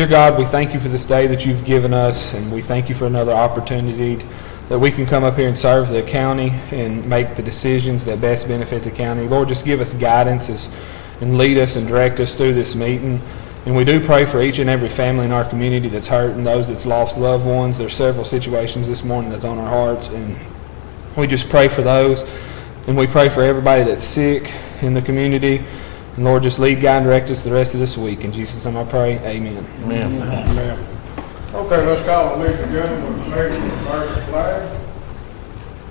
Dear God, we thank you for this day that you've given us, and we thank you for another opportunity that we can come up here and serve the county and make the decisions that best benefit the county. Lord, just give us guidance and lead us and direct us through this meeting. And we do pray for each and every family in our community that's hurt and those that's lost loved ones. There's several situations this morning that's on our hearts, and we just pray for those. And we pray for everybody that's sick in the community. And Lord, just lead, guide, and direct us the rest of this week. In Jesus' name I pray, amen. Amen. Amen. Okay, let's call the meeting again with the pledge of the American flag.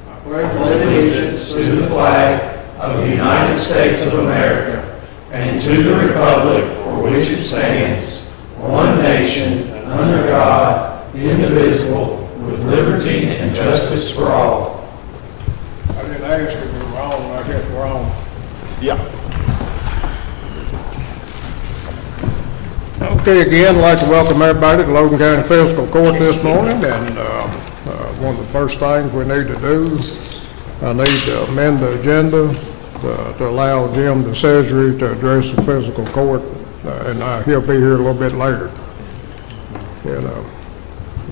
I pledge allegiance to the flag of the United States of America and to the republic for which it stands, one nation, under God, indivisible, with liberty and justice for all. I didn't ask if we were wrong, I guess we're on. Yeah. Okay, again, I'd like to welcome everybody to Logan County Fiscal Court this morning, and one of the first things we need to do, I need to amend the agenda to allow Jim DeCesare to address the fiscal court, and he'll be here a little bit later.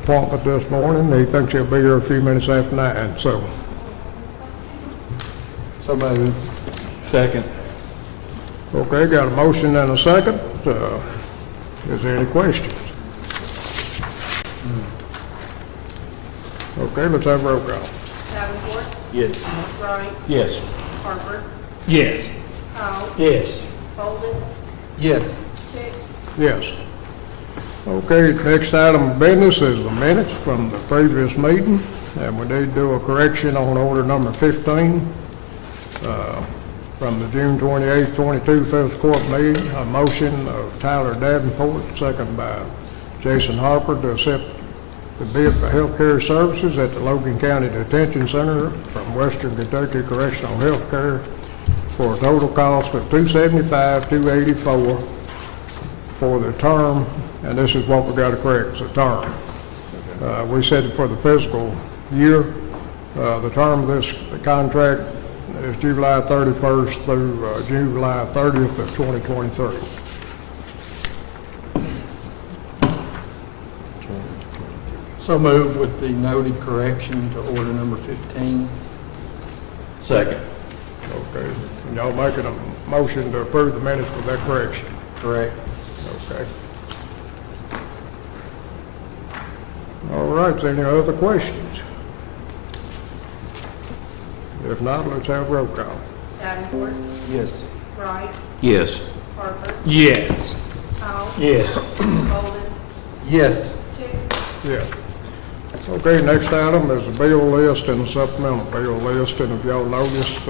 Appointment this morning, he thinks he'll be here a few minutes after 9, so. So moved. Second. Okay, got a motion and a second. Is there any questions? Okay, let's have a roll call. Davenport, Yes. Wright, Yes. Harper, Yes. Powell, Yes. Bolden, Yes. Chick, Yes. Okay, next item of business is the minutes from the previous meeting, and we need to do a correction on order number 15 from the June 28th, 22 fiscal court meeting. A motion of Tyler Davenport, second by Jason Harper, to accept the bid for healthcare services at the Logan County Detention Center from Western Kentucky Correctional Healthcare for a total cost of $275,284 for the term, and this is what we got to correct, it's a term. We said it for the fiscal year. The term of this contract is July 31st through July 30th of 2023. So moved with the noted correction to order number 15. Second. Okay, and y'all making a motion to approve the minutes with that correction? Correct. Okay. All right, is there any other questions? If not, let's have a roll call. Davenport, Yes. Wright, Yes. Harper, Yes. Powell, Yes. Bolden, Yes. Chick, Yes. Okay, next item is the bill list and the supplemental bill list, and if y'all noticed,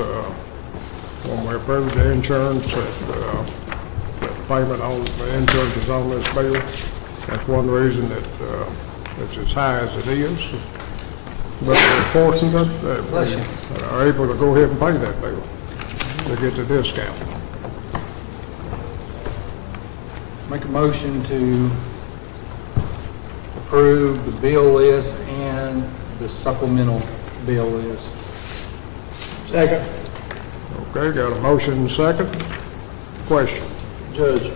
when we approved the insurance, that the payment on the insurance is on this bill. That's one reason that it's as high as it is. But we're fortunate that we are able to go ahead and pay that bill to get the discount. Make a motion to approve the bill list and the supplemental bill list. Second. Okay, got a motion and second. Question? Judge,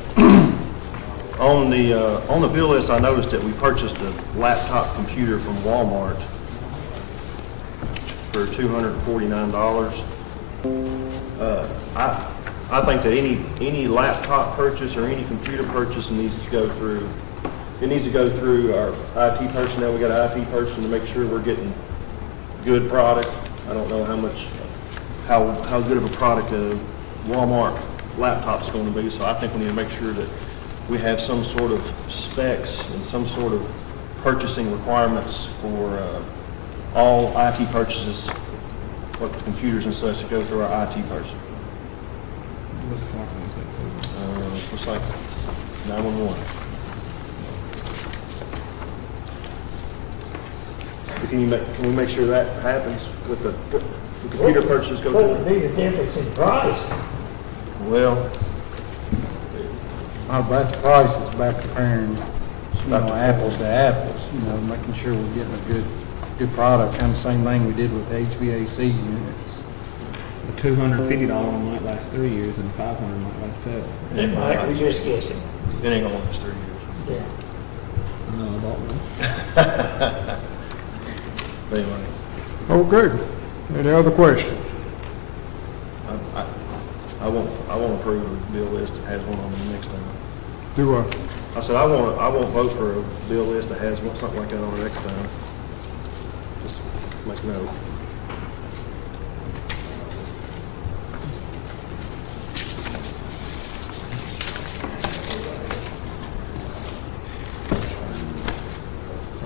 on the bill list, I noticed that we purchased a laptop computer from Walmart for $249. I think that any laptop purchase or any computer purchase needs to go through. It needs to go through our IT personnel. We got an IT person to make sure we're getting good product. I don't know how good of a product a Walmart laptop's going to be, so I think we need to make sure that we have some sort of specs and some sort of purchasing requirements for all IT purchases, what the computers and such that go through our IT person. Looks like 911. Can we make sure that happens with the computer purchases go What through? would be the difference in price? Well, About the prices, about comparing, apples to apples, making sure we're getting a good product, kind of same thing we did with HVAC units. The $250 one might last 3 years, and $500 might last 7. It might, we just guessing. it ain't gonna last 3 years. Yeah. No, I don't know. Anyway, Okay. Any other questions? I won't approve a bill list that has one on the next time. Do a, I said, I won't vote for a bill list that has something like that on the next time. Just make a note.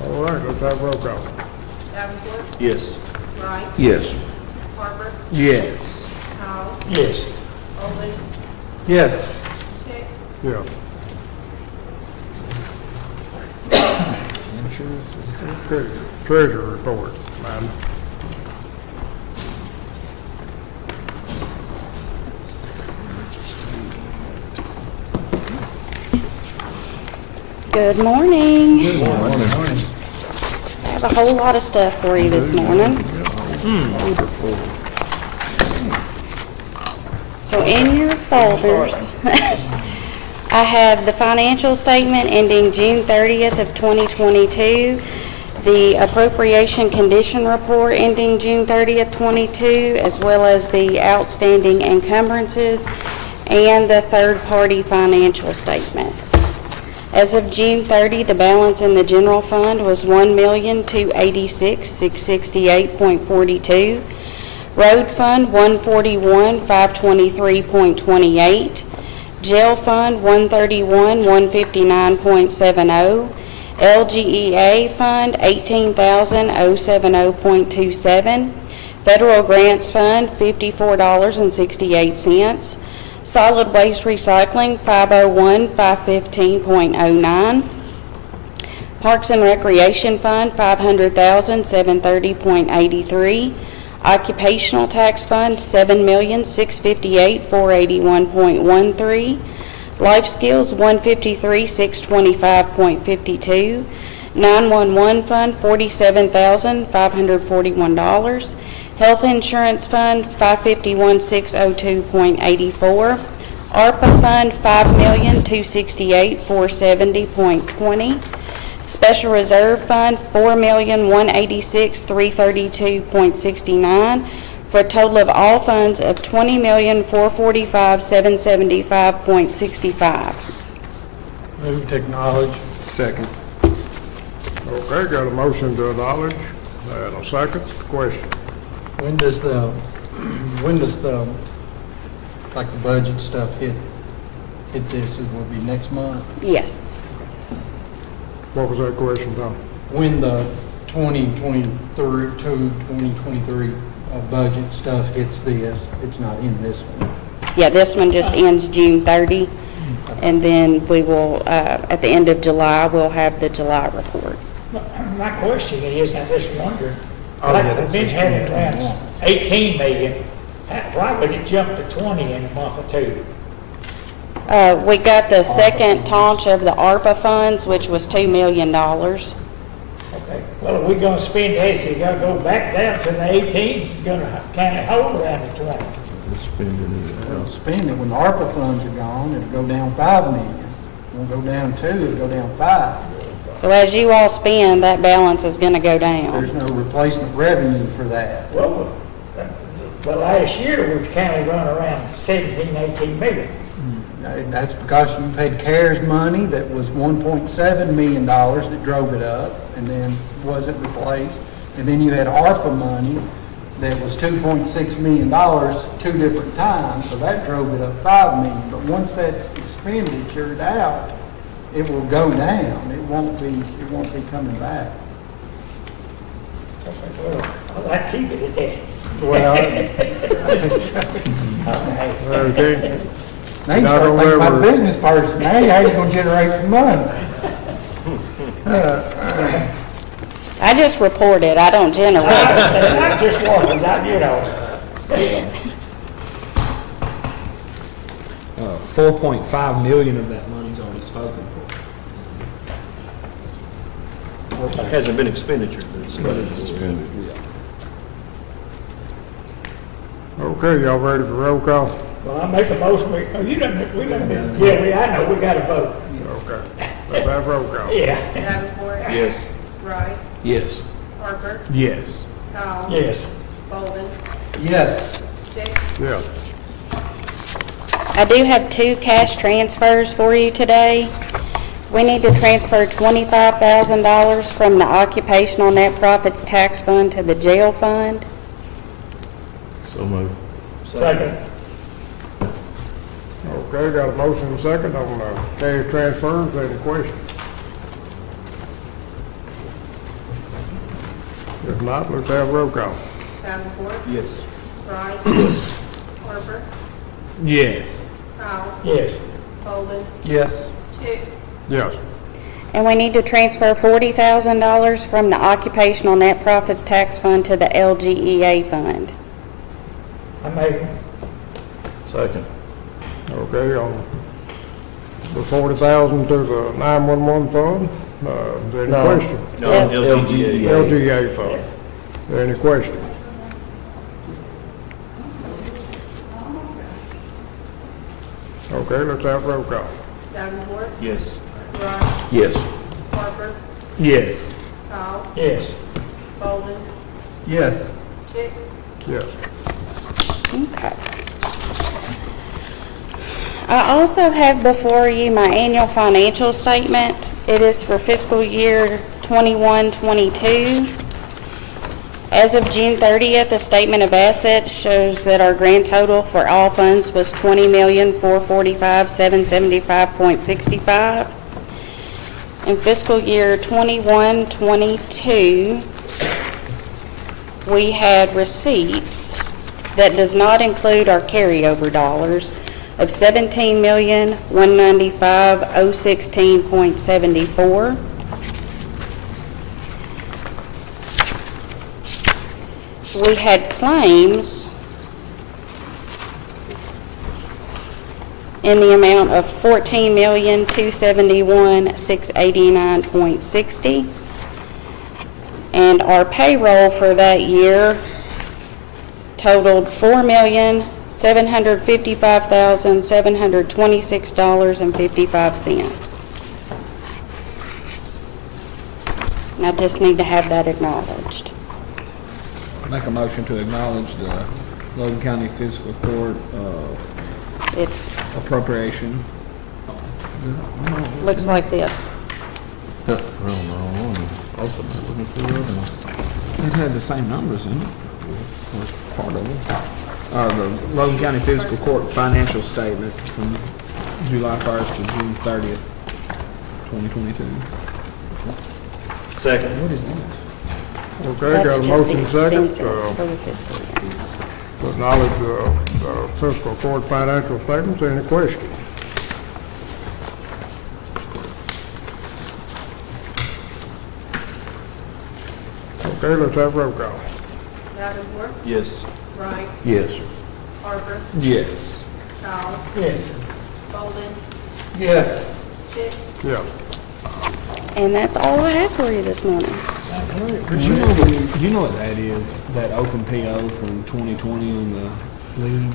all right, let's have roll call. Davenport, Yes. Wright, Yes. Harper, Yes. Powell, Yes. Bolden, Yes. Chick, Yeah. Okay, treasurer report, madam. Good morning. Good morning. I have a whole lot of stuff for you this morning. So in your folders, I have the financial statement ending June 30th of 2022, the appropriation condition report ending June 30th, 22, as well as the outstanding encumbrances and the third-party financial statement. As of June 30, the balance in the general fund was $1,286,668.42. Road fund, $141,523.28. Jail fund, $131,159.70. LGEA fund, $18,070.27. Federal grants fund, $54.68. Solid waste recycling, $501,515.09. Parks and Recreation Fund, $500,730.83. Occupational Tax Fund, $7,658,481.13. Life Skills, $153,625.52. 911 Fund, $47,541. Health Insurance Fund, $551,602.84. ARPA Fund, $5,268,470.20. Special Reserve Fund, $4,186,332.69, for a total of all funds of $20,445,775.65. Move to acknowledge. Second. Okay, got a motion to acknowledge, and a second. Question. When does the, like the budget stuff hit this? It will be next month? Yes. What was that question, Tom? When the 2023 budget stuff hits this, it's not in this one. Yeah, this one just ends June 30, and then we will, at the end of July, we'll have the July report. My question is, I just wondered, Oh, like yeah, we've that's been just having 2021. around 18 million, why would it jump to 20 in a month or two? We got the second tranche of the ARPA funds, which was $2 million. Okay, well, are we gonna spend this, you gotta go back down to the 18s, it's gonna kind of hold around the 20. It'll spend it, when the ARPA funds are gone, it'll go down 5 million. It'll go down 2, it'll go down 5. So as you all spend, that balance is going to go down. There's no replacement revenue for that. Well, the last year, we've kind of run around 17, 18 million. That's because you paid CARES money that was $1.7 million that drove it up and then wasn't replaced. And then you had ARPA money that was $2.6 million 2 different times, so that drove it up $5 million. But once that's expenditured out, it will go down. It won't be coming back. Well, I'd keep it at that. Well, Okay. now you Not start gonna thinking about a ever- business person. Now, how you gonna generate some money? I just report it. I don't generate it. I just wondered, you know. 4.5 million of that money's already spoken for. It hasn't been expenditured, but it's Okay, y'all ready for roll call? Well, I make a motion, we done, I know, we got to vote. Okay. Let's have roll call. Yeah, Davenport, Yes. Wright, Yes. Harper, Yes. Powell, yes. Bolden, Yes. Hicks, Yes. I do have 2 cash transfers for you today. We need to transfer $25,000 from the Occupational Net Profits Tax Fund to the jail fund. So moved. Second. Okay, got a motion and a second on cash transfers. Any questions? If not, let's have roll call. Davenport, Yes. Wright, Harper, Yes. Powell, Yes. Bolden, Yes. Hicks, Yes. And we need to transfer $40,000 from the Occupational Net Profits Tax Fund to the LGEA fund. I make it. Second. Okay, on the 40,000 to the 911 fund. Is there any No. question? No, Yep. LGA. LGA fund. Is there any questions? Okay, let's have roll call. Davenport, Yes. Wright, Yes. Harper, Yes. Powell, Yes. Bolden, Yes. Hicks, Yes. Okay. I also have before you my annual financial statement. It is for fiscal year 21-22. As of June 30th, the statement of assets shows that our grand total for all funds was $20,445,775.65. In fiscal year 21-22, we had receipts that does not include our carryover dollars of $17,195,016.74. We had claims in the amount of $14,271,689.60. And our payroll for that year totaled $4,755,726.55. I just need to have that acknowledged. Make a motion to acknowledge the Logan County Fiscal Court It's, appropriation. looks like this. It had the same numbers in it, or part of it. The Logan County Fiscal Court financial statement from July 1st to June 30th, 2022. Second. What is that? Okay, That's got a just the motion second expenses for the fiscal year. to acknowledge the fiscal court financial statements. Any questions? Okay, let's have roll call. Davenport, Yes. Wright, Yes. Harper, Yes. Powell, Yes. Bolden, Yes. Hicks, Yes. And that's all I have for you this morning. You know what that is, that open PO from 2020 on the league?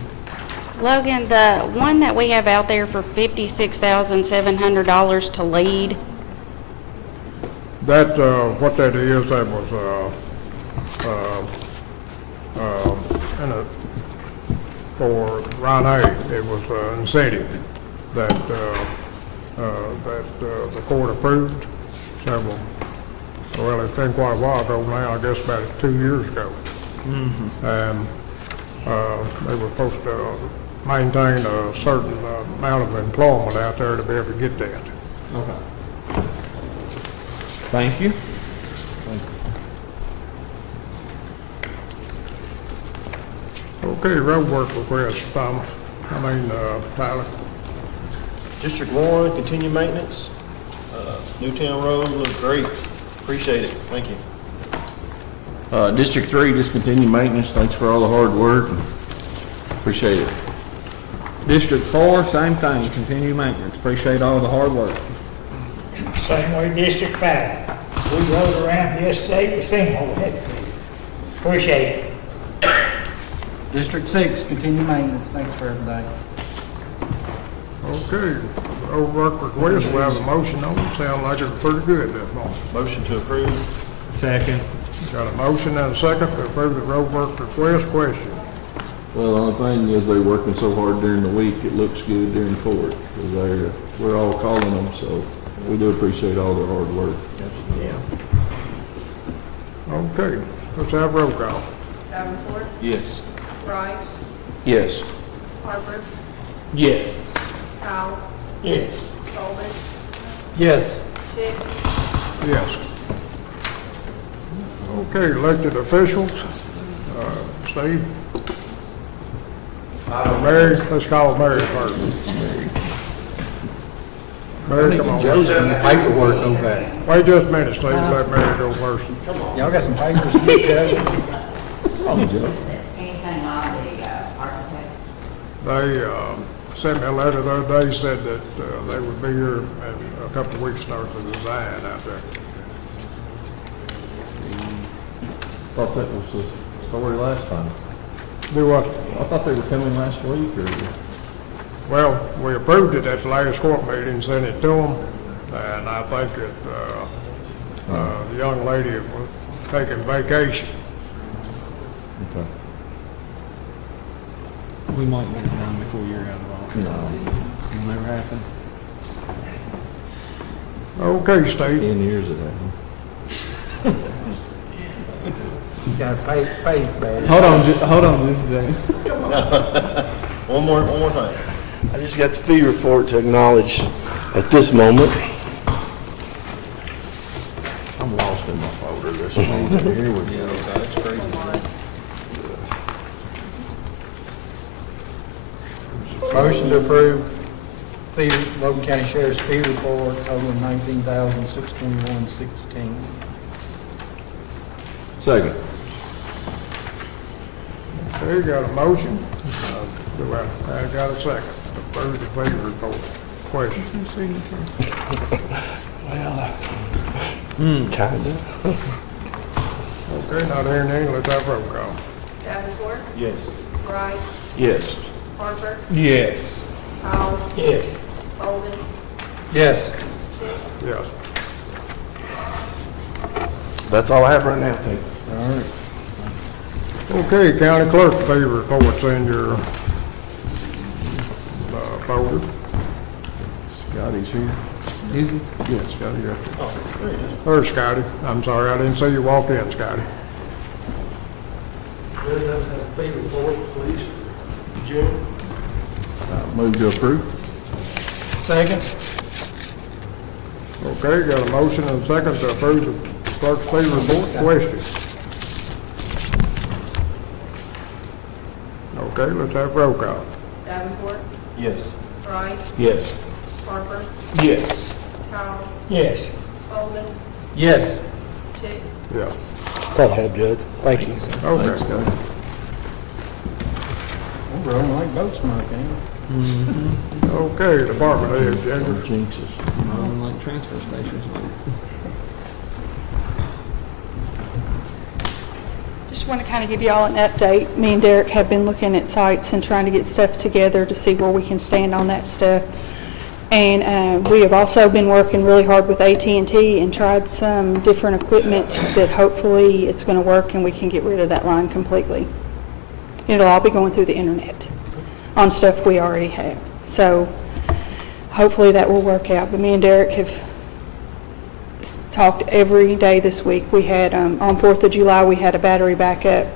Logan, the one that we have out there for $56,700 to lead, That, what that is, that was, for Ron A, it was an incentive that, the court approved several, well, it's been quite a while ago now, I guess about 2 years ago. And, they were supposed to maintain a certain amount of employment out there to be able to get that. Okay. Thank you. Okay, road work request, Thomas, Tyler. District 1, continue maintenance. Newtown Road looked great. Appreciate it. Thank you. District 3, discontinue maintenance. Thanks for all the hard work. Appreciate it. District 4, same thing, continue maintenance. Appreciate all the hard work. Same way District 5. We rode around yesterday, we seen what we had to do. Appreciate it. District 6, continue maintenance. Thanks for everything. Okay, road work request, we have a motion on it, sound like it's pretty good this morning. Motion to approve. Second. Got a motion and a second to approve the road work request. Question. Well, the only thing is they're working so hard during the week, it looks good during court. 'Cause we're all calling them, so we do appreciate all their hard work. Okay, let's have roll call. Davenport, Yes. Wright, Yes. Harper, Yes. Powell, Yes. Bolden, Yes. Chick, Yes. Okay, elected officials. Steve? Mary, let's call Mary first. Mary, come on. Joe's doing the paperwork over there. Wait just a minute, Steve, let Mary go first. Y'all got some papers to get, Joe? Anything on the architect? They sent me a letter the other day, said that they would be here in a couple of weeks, start the design out there. Thought that was the story last time. Do what? I thought they were coming last week, or? Well, we approved it at the last court meeting, sent it to them, and I think that the young lady was taking vacation. Okay. We might get it done before you're out of office. No. Will never happen. Okay, Steve. 10 years it happened. You got faith, man. Hold on just a second. One more thing. I just got the fee report to acknowledge at this moment. I'm lost in my folder this morning. Here we go. That's crazy. Motion to approve Logan County Sheriff's fee report totaling $19,621.16. Second. Okay, got a motion. Do I got a second? Approve the fee report. Question. Well, kinda. Okay, not hearing any, let's have roll call. Davenport, Yes. Wright, Yes. Harper, Yes. Powell, Yes. Bolden, Yes. Chick, Yes. That's all I have right now, thanks. All right. Okay, county clerk fee reports in your folder. Scotty's here. Is he? Yeah, Scotty, right there. There's Scotty. I'm sorry, I didn't see you walk in, Scotty. Really, that was a fee report, please, June. Move to approve. Second? Okay, got a motion and a second to approve the clerk's fee report. Question. Okay, let's have roll call. Davenport, Yes. Wright, Yes. Harper, Yes. Powell, Yes. Bolden, Yes. Chick, Yeah. That's all I have, Judge. Thank you. Thanks, Okay. Scotty. We're rolling like boat smoke, ain't Okay, department head, Ginger. Jinxes. Not like transfer stations, like. Just want to kind of give you all an update. Me and Derek have been looking at sites and trying to get stuff together to see where we can stand on that stuff. And we have also been working really hard with AT&T and tried some different equipment that hopefully it's going to work and we can get rid of that line completely. It'll all be going through the internet on stuff we already have. So hopefully that will work out. But me and Derek have talked every day this week. We had, on 4th of July, we had a battery backup,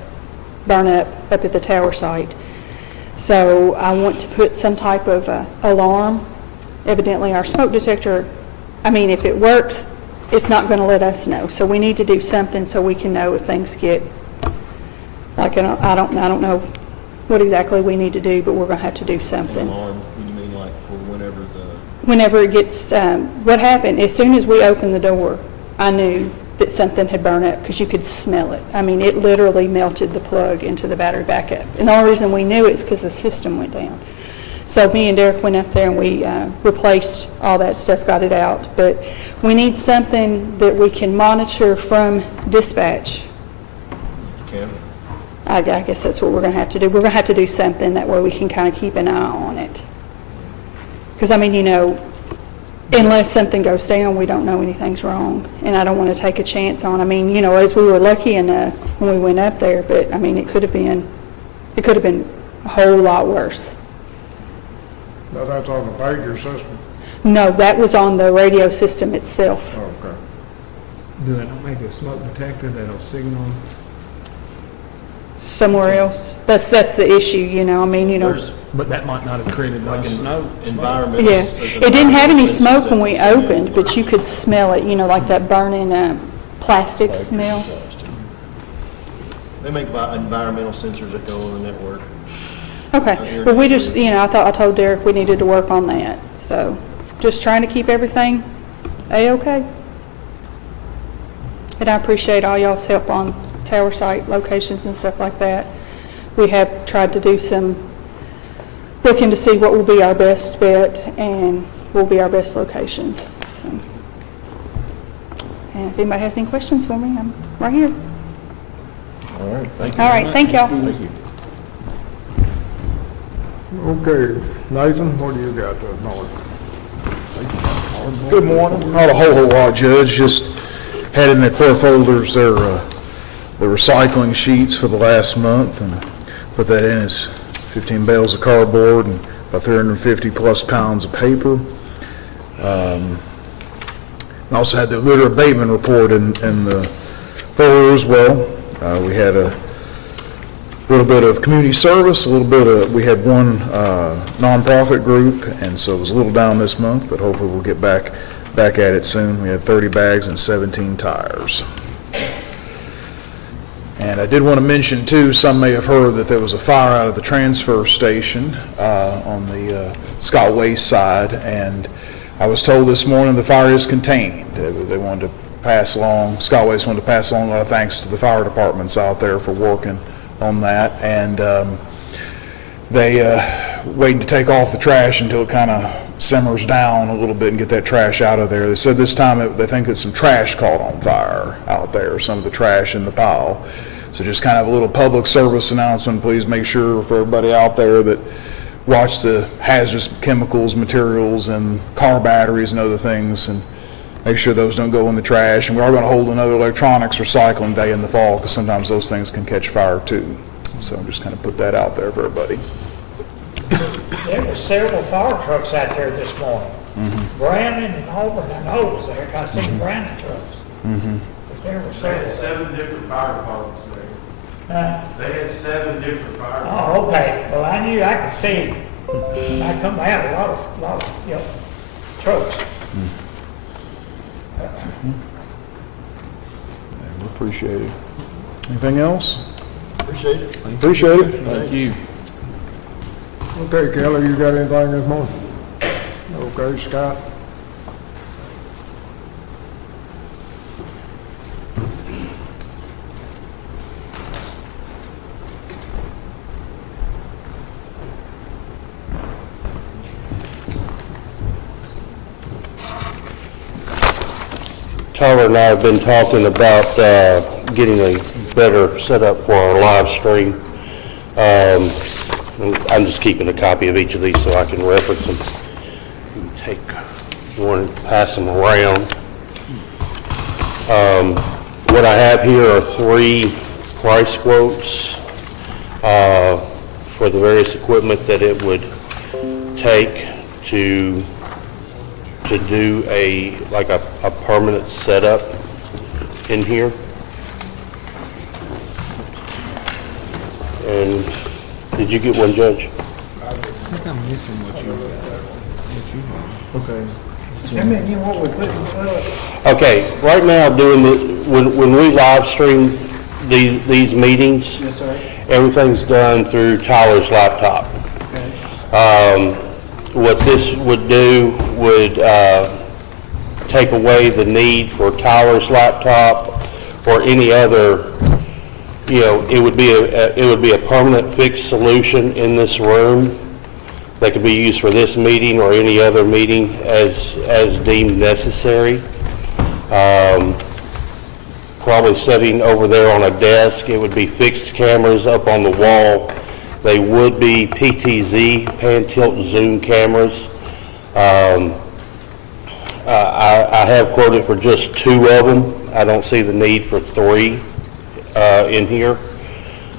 burn up at the tower site. So I want to put some type of alarm. Evidently, our smoke detector, if it works, it's not going to let us know. So we need to do something so we can know if things get, like, I don't know what exactly we need to do, but we're going to have to do something. Alarm, you mean like for Whenever it gets, what happened, as soon as we opened the door, I knew that something had burned up because you could smell it. It literally melted the plug into the battery backup. And the only reason we knew it is because the system went down. So me and Derek went up there and we replaced all that stuff, got it out. But we need something that we can monitor from dispatch. Camera? I guess that's what we're going to have to do. We're going to have to do something that way we can kind of keep an eye on it. Because, Unless something goes down, we don't know anything's wrong, and I don't want to take a chance on, I mean, you know, as we were lucky enough when we went up there, but, I mean, it could have been a whole lot worse. Now, that's on the pager system. No, that was on the radio system itself. Okay. Do it make a smoke detector that'll signal? Somewhere else. That's the issue, you know, I mean, you know. There's But that might not have created like snow. environmental. Yeah, it didn't have any smoke when we opened, but you could smell it, you know, like that burning plastic smell. They make environmental sensors that go on the network. Okay, but we just, you know, I told Derek we needed to work on that, so just trying to keep everything A-okay. And I appreciate all y'all's help on tower site locations and stuff like that. We have tried to do some looking to see what will be our best bet and will be our best locations. So, and if anybody has any questions for me, I'm right here. All right, thank you. All right, thank y'all. Thank you. Okay, Nathan, what do you got this morning? Good morning. Not a whole lot, Judge. Just had in their clerk folders the recycling sheets for the last month and put that in as 15 bales of cardboard and about 350 plus pounds of paper. And also had the litter abatement report in the folder as well. We had a little bit of community service, we had one nonprofit group, and so it was a little down this month, but hopefully we'll get back at it soon. We had 30 bags and 17 tires. And I did want to mention too, some may have heard that there was a fire out of the transfer station on the Scott Waste side, and I was told this morning the fire is contained. They wanted to pass along, Scott Waste wanted to pass along a lot of thanks to the fire departments out there for working on that, and they waiting to take off the trash until it kind of simmers down a little bit and get that trash out of there. They said this time they think that some trash caught on fire out there, some of the trash in the pile. So just kind of a little public service announcement, please make sure for everybody out there that watch the hazardous chemicals, materials, and car batteries and other things, and make sure those don't go in the trash. And we are going to hold another electronics recycling day in the fall because sometimes those things can catch fire too. So I'm just kind of put that out there for everybody. There were several fire trucks out there this morning. Brandon and Auburn, I know was there, 'cause I seen Brandon trucks. But there were They had several. 7 different fire departments there. They had 7 different fire departments. Oh, okay, well, I knew I could see when I come out, a lot of, you know, trucks. We appreciate it. Anything else? Appreciate it. Appreciate it. Thank you. Okay, Kelly, you got anything this morning? Okay, Scott? Tyler and I have been talking about getting a better setup for our live stream. I'm just keeping a copy of each of these so I can reference them. You can take one and pass them around. What I have here are 3 price quotes for the various equipment that it would take to do a permanent setup in here. And did you get one, Judge? I think I'm missing what you Okay. Okay, right now when we live stream these meetings, Yes, sir. everything's done through Tyler's laptop. What this would do would take away the need for Tyler's laptop or any other, it would be a permanent fixed solution in this room that could be used for this meeting or any other meeting as deemed necessary. Probably sitting over there on a desk, it would be fixed cameras up on the wall. They would be PTZ, pan tilt zoom cameras. I have quoted for just 2 of them. I don't see the need for 3 in here.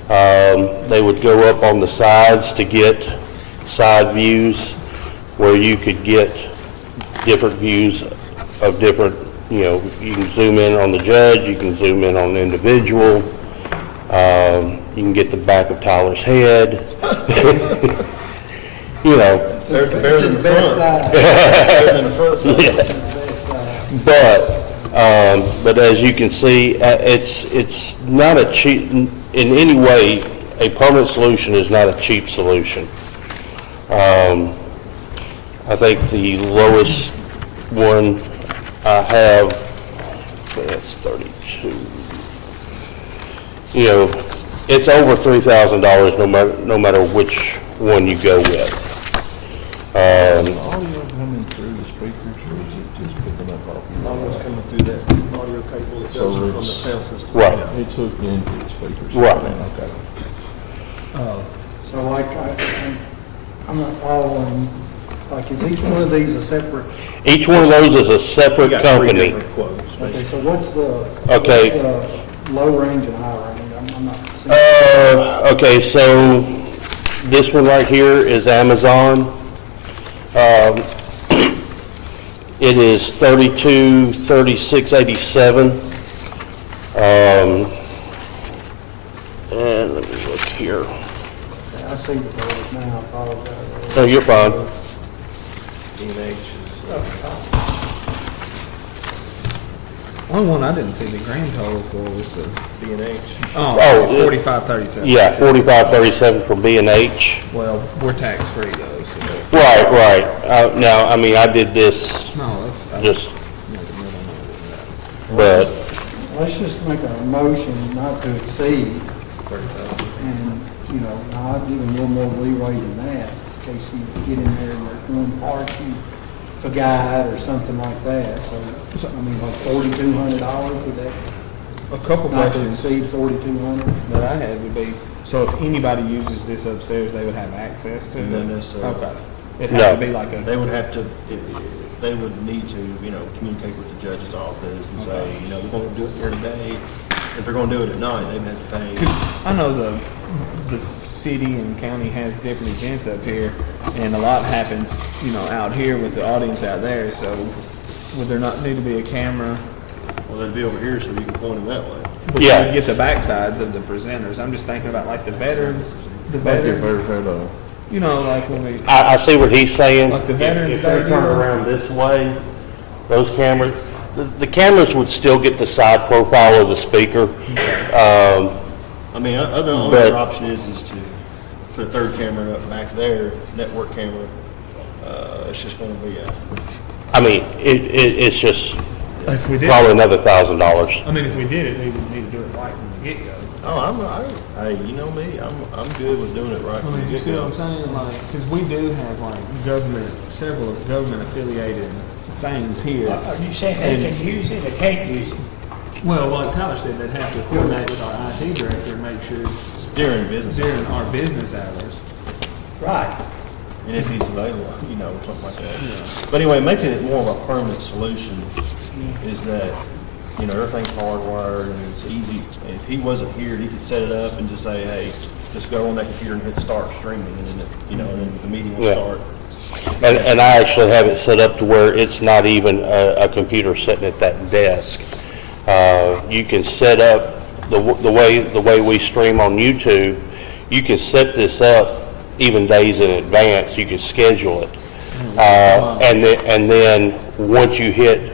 They would go up on the sides to get side views where you could get different views of different, you can zoom in on the judge, you can zoom in on the individual, you can get the back of Tyler's head. Better than the front. Better than the front side. But as you can see, it's not a cheap, in any way, a permanent solution is not a cheap solution. I think the lowest one I have, that's 32. It's over $3,000 no matter which one you go with. Audio coming through the speakers, or is it just picking up off? Audio's coming through that audio cable that goes from the sound system. Right. It's hooked into the speakers. Right. Okay. So like, I'm not following, like, is each one of these a separate? Each one of those is a separate We got 3 company. different quotes, Okay, basically. so what's Okay. the low range and high range? I'm not seeing. Okay, so this one right here is Amazon. It is 32, 3687. And let me look here. I see the doors now, I apologize. No, you're fine. D&H Only one I didn't see the grand total for was the, D&H. Oh, 4537. Yeah, 4537 for B&H. Well, we're tax-free though, so. Right. Now, I mean, I did this No, that's. just, but, Let's just make a motion not to exceed, and, I'll give them a little more leeway than that, in case you get in there and there's one part you forgot or something like that, so, I mean, like $4,200, would that A couple not to questions exceed 4,200? that I had would be, so if anybody uses this upstairs, they would have access to it? Not necessarily. Okay. It'd have to be like They a, would have to, they would need to, communicate with the judge's office and say, they're going to do it here today. If they're going to do it at night, they would have to pay. because I know the city and county has different events up here, and a lot happens, out here with the audience out there, so would there not need to be a camera? Well, they'd be over here so you can point them that way. But Yeah. you would get the backsides of the presenters. I'm just thinking about like the veterans, Like if there's had a, like when we, I see what he's saying. Like the Veterans If they Day turn deal? around this way, those cameras, the cameras would still get the side profile of the speaker. I mean, other But- option is to put a third camera up back there, network camera. It's just going to be I mean, it's just if we did, probably another $1,000. I mean, if we did it, we would need to do it right from the get-go. hey, you know me, I'm good with doing it right I from the mean, you see what get-go. I'm saying? Like, because we do have several government-affiliated things here. Are you saying they can use it or can't use it? Well, like Tyler said, they'd have to coordinate with our IT director and make sure it's During business. during our business hours. Right. And if he's available, something like that. But anyway, making it more of a permanent solution is that, everything's hardwired and it's easy. If he wasn't here, he could set it up and just say, hey, just go on that computer and hit start streaming, and then, and then the meeting will Yeah. start. And I actually have it set up to where it's not even a computer sitting at that desk. You can set up, the way we stream on YouTube, you can set this up even days in advance. You can schedule it. And then once you hit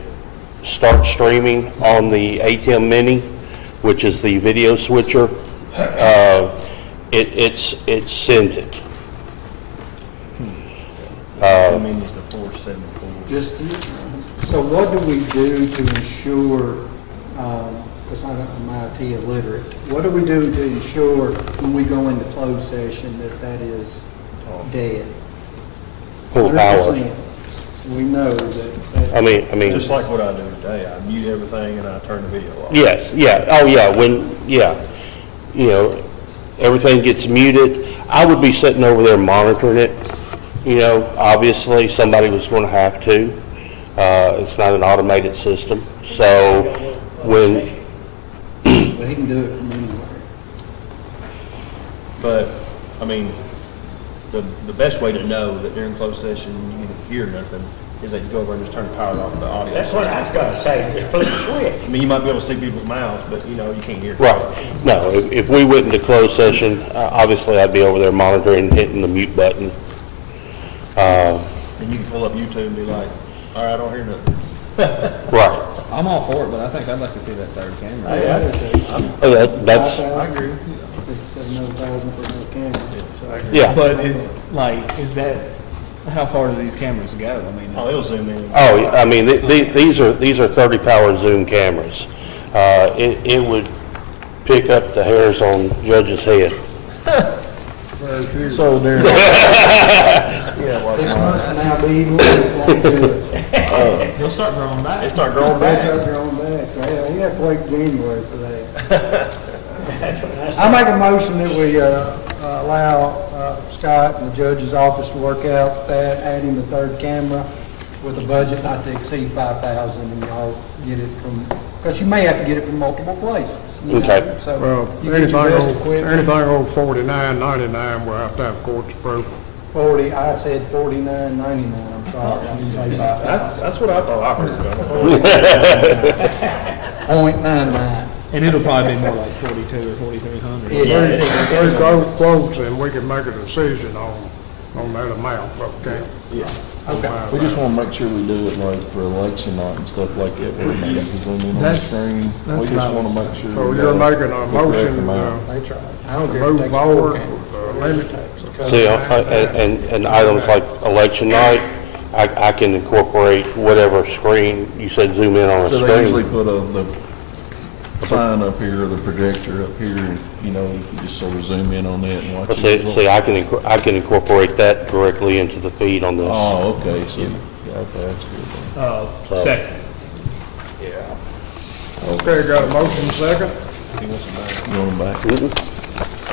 start streaming on the ATEM Mini, which is the video switcher, it sends it. I mean, it's the 474. Just, so what do we do to ensure, because I'm IT illiterate, what do we do to ensure when we go into closed session that is dead? Full power. 100%. We know that. I mean, Just like what I do today, I mute everything and I turn the video off. yes, yeah, oh yeah, everything gets muted. I would be sitting over there monitoring it, obviously, somebody was going to have to. It's not an automated system. So when, But he can do it from anywhere. But, I mean, the best way to know that during closed session you can hear nothing is that you go over and just turn the power off the audio. That's what I was gonna say, just flip the switch. I mean, you might be able to see people's mouths, but you know, you can't hear. right, no, if we went into closed session, obviously I'd be over there monitoring, hitting the mute button. And you can pull up YouTube and be like, all right, I don't hear nothing. Right. I'm all for it, but I think I'd like to see that third camera. That's, I agree. It's $7,000 for no camera. yeah. But is that, how far do these cameras go? I mean, Oh, it'll zoom in. Oh, I mean, these are 30 power zoom cameras. It would pick up the hairs on Judge's head. Very few. So Darren, 6 months from now, be even worse, won't do it. they'll start growing back. They start growing back. You're on back. Well, you have to wait January for that. That's what I I said. make a motion that we allow Scott and the judge's office to work out that, adding the third camera with a budget not to exceed 5,000, and y'all get it from, because you may have to get it from multiple places. you know, Okay. So Well, you get your best equipment. anything over $49.99 will have to have court's approval. 40, I said 49.99, I'm sorry, I didn't say 5,000. That's what I thought I heard. I don't know. .99. And it'll probably be more like 42 or 4,300. Three quotes, and we can make a decision on that amount, okay? Yeah. we just want to make sure we do it like for election night and stuff like that, where we can zoom in on the That's- screen. that's We just what I want to was- make sure. So we you're got making a the correct motion amount. They tried. I to don't care if it move takes forward 4 cameras. with a limit. See, and items like election night, I can incorporate whatever screen, you said zoom in on a So they usually screen. put the sign up here, or the projector up here, and, you know, you can just sort of zoom in on that and watch it. See, I can incorporate that directly into the feed on this. Oh, okay, so, yeah, okay, that's good So- Second. Okay, got a motion second. then. You want them back?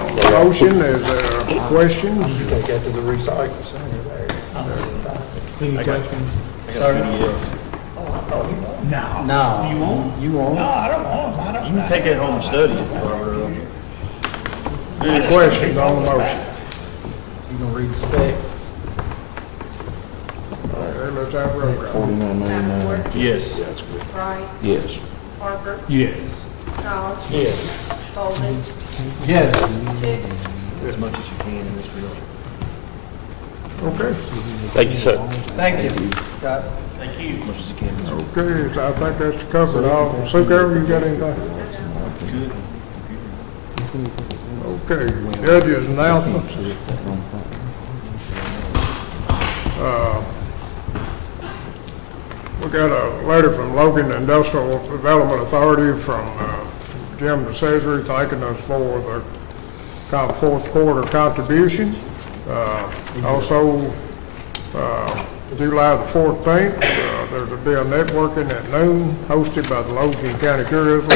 On the motion, is there questions? Take that to the recycle center there. Any questions? I got a PDF. No. No. You won't? You won't? No, I don't want them, I don't. You can take it home and study it, Robert. Any questions on the motion? You gonna read the specs? Okay, let's have a roll call. $49.99. Davenport, Yes. Wright, Yes. Parker, Yes. Collins, Yes. Bolden, Yes. Hicks, As much as you can in this field. Okay, Thank you, sir. Thank you, Scott. Thank you. As much as you can in this field. okay, so I think that's covered all. Sue Carol, you got anything? Okay, judges announcements. We got a letter from Logan Industrial Development Authority from Jim DeCesare thanking us for the fourth quarter contribution. Also, July the 14th, there's a be a networking at noon hosted by the Logan County Tourism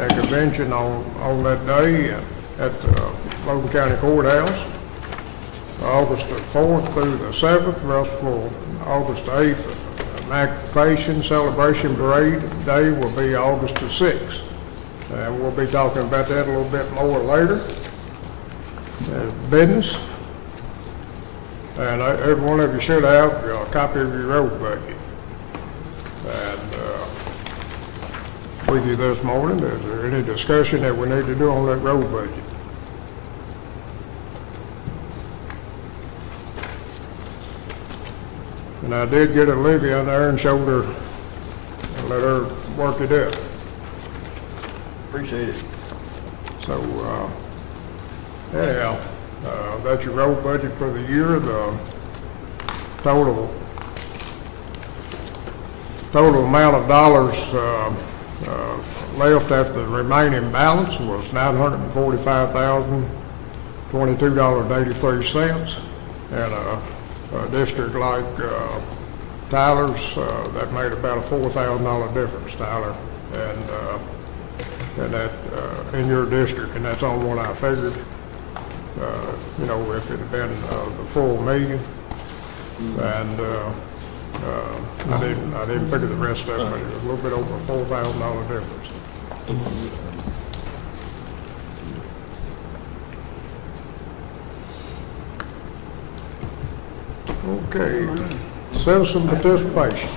and Convention on that day at the Logan County Courthouse. August the 4th through the 7th, restful August 8th. Occupation Celebration Parade Day will be August the 6th. And we'll be talking about that a little bit more later. Business. And every one of you should have a copy of your road budget. And with you this morning, is there any discussion that we need to do on that road budget? And I did get Olivia on there and showed her, and let her work it up. Appreciate it. So, anyhow, that's your road budget for the year. The total amount of dollars left after the remaining balance was $945,022.83. And a district like Tyler's, that made about a $4,000 difference, Tyler. And that, in your district, and that's on what I figured. You know, if it had been the full million. And I didn't figure the rest of it, but it was a little bit over $4,000 difference. Okay, citizen participation.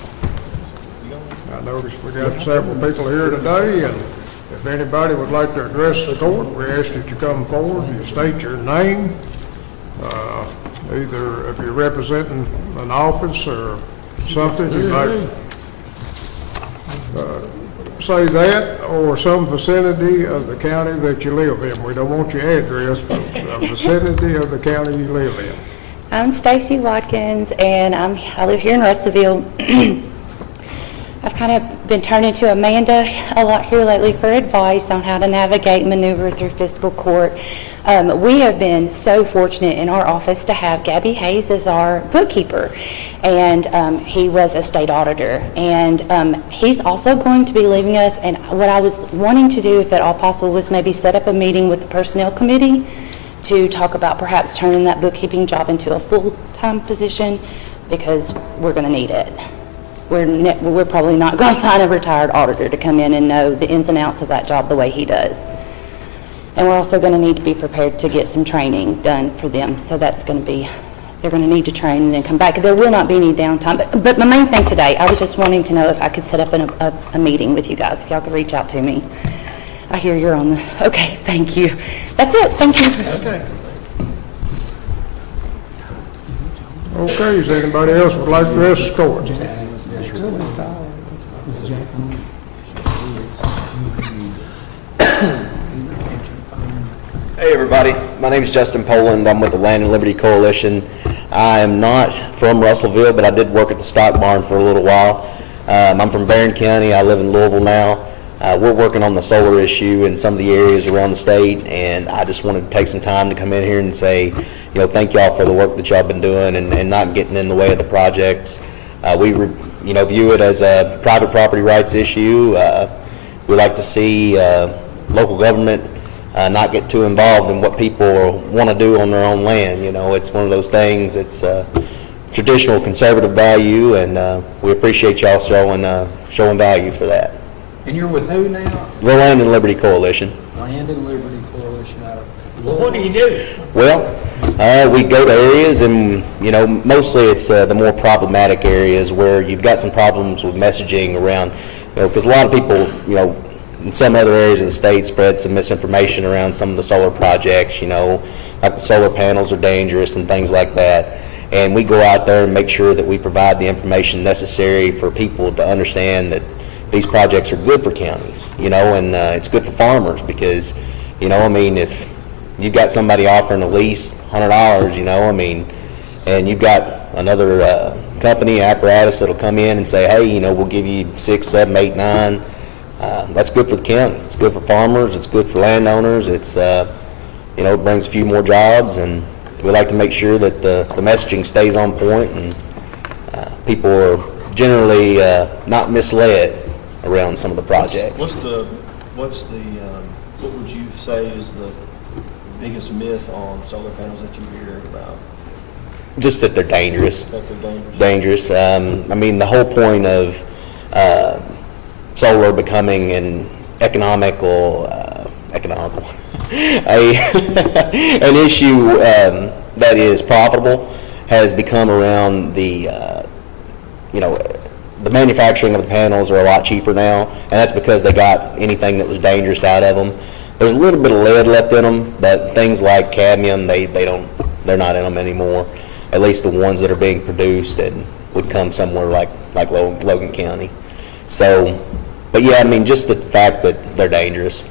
I noticed we got several people here today, and if anybody would like to address the court, we ask that you come forward, you state your name, either if you're representing an office or something, you might say that, or some vicinity of the county that you live in. We don't want your address, but a vicinity of the county you live in. I'm Stacy Watkins, and I live here in Russellville. I've kind of been turning to Amanda a lot here lately for advice on how to navigate and maneuver through fiscal court. We have been so fortunate in our office to have Gabby Hayes as our bookkeeper, and he was a state auditor, and he's also going to be leaving us. And what I was wanting to do, if at all possible, was maybe set up a meeting with the personnel committee to talk about perhaps turning that bookkeeping job into a full-time position, because we're going to need it. We're probably not going to find a retired auditor to come in and know the ins and outs of that job the way he does. And we're also going to need to be prepared to get some training done for them. So that's going to be, they're going to need to train and then come back. There will not be any downtime. But my main thing today, I was just wanting to know if I could set up a meeting with you guys, if y'all could reach out to me. I hear you're on the, okay, thank you. That's it, thank you. Okay. Okay, is anybody else would like to address the court? Hey everybody, my name is Justin Poland. I'm with the Land and Liberty Coalition. I am not from Russellville, but I did work at the stock barn for a little while. I'm from Barron County. I live in Louisville now. We're working on the solar issue in some of the areas around the state, and I just wanted to take some time to come in here and say, thank y'all for the work that y'all been doing and not getting in the way of the projects. We view it as a private property rights issue. We like to see local government not get too involved in what people want to do on their own land. It's one of those things. It's traditional conservative value, and we appreciate y'all showing value for that. And you're with who now? The Land and Liberty Coalition. Land and Liberty Coalition out of Well, what do you do? Well, we go to areas, and mostly it's the more problematic areas where you've got some problems with messaging around, because a lot of people, in some other areas of the state spread some misinformation around some of the solar projects, like the solar panels are dangerous and things like that. And we go out there and make sure that we provide the information necessary for people to understand that these projects are good for counties, and it's good for farmers because, if you've got somebody offering a lease $100, and you've got another company, apparatus that'll come in and say, hey, we'll give you 6, 7, 8, 9. That's good for the county. It's good for farmers. It's good for landowners. It's, it brings a few more jobs, and we like to make sure that the messaging stays on point and people are generally not misled around some of the projects. What would you say is the biggest myth on solar panels that you hear about? Just that they're dangerous. That they're dangerous. The whole point of solar becoming an economical an issue that is profitable has become around the manufacturing of the panels are a lot cheaper now, and that's because they got anything that was dangerous out of them. There's a little bit of lead left in them, but things like cadmium, they're not in them anymore. At least the ones that are being produced and would come somewhere like Logan County. So, but yeah, just the fact that they're dangerous.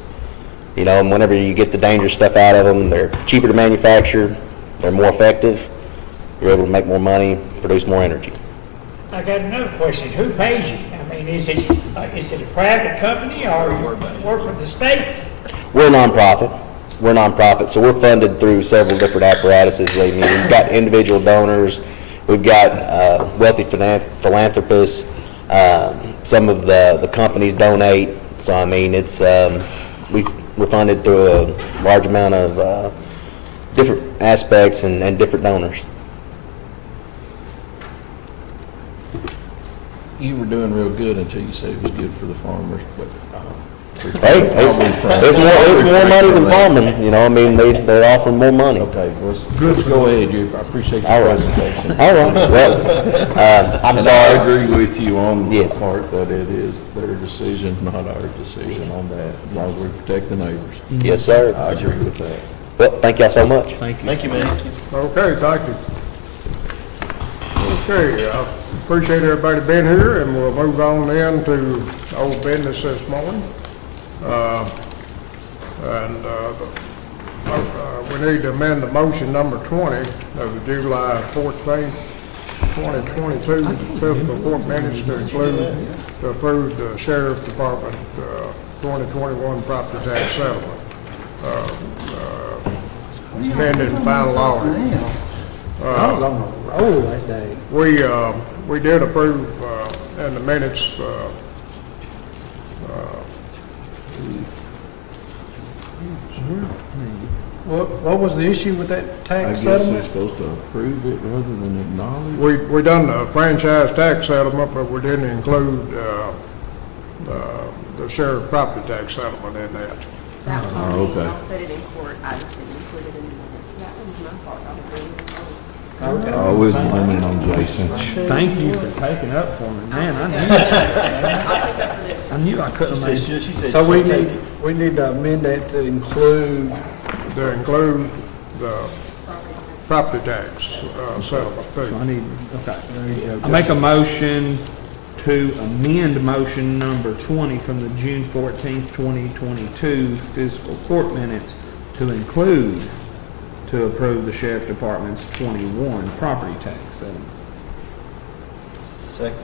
And whenever you get the dangerous stuff out of them, they're cheaper to manufacture, they're more effective, you're able to make more money, produce more energy. I got another question. Who pays you? Is it a private company or you work with the state? We're a nonprofit, so we're funded through several different apparatuses. We've got individual donors, we've got wealthy philanthropists, some of the companies donate. So it's we're funded through a large amount of different aspects and different donors. you were doing real good until you said it was good for the farmers, but. Hey, it's more money than farming, you know, I mean, they're offering more money. Okay, let's go ahead, I appreciate your All right. presentation. All right, well, I'm And sorry. I agree with you on the Yeah. part that it is their decision, not our decision on that, as long as we protect the neighbors. Yes, sir. I agree with that. Well, thank y'all so much. Thank you. Thank you, man. Okay, thank you. Okay, I appreciate everybody being here, and we'll move on then to old business this morning. We need to amend the motion number 20 of the July 14th, 2022 fiscal court minutes to include, to approve the sheriff's department 2021 property tax settlement. Pending final order. I was on a roll that day. We did approve in the minutes, What was the issue with that I tax guess they're settlement? supposed to approve it rather than acknowledge. we done the franchise tax settlement, but we didn't include the sheriff property tax settlement in that. That was Oh, on me, okay. y'all said it in court, I just didn't include it in the minutes. That was my fault, I was doing Okay. I was blaming it on Jason. Thank you for taking up for me, man, I knew I couldn't make it. She said So we she'll take need, we need to amend that to include, The property tax settlement too. So I need, okay. I make a motion to amend motion number 20 from the June 14th, 2022 fiscal court minutes to include, to approve the sheriff's department's 21 property tax settlement. Second.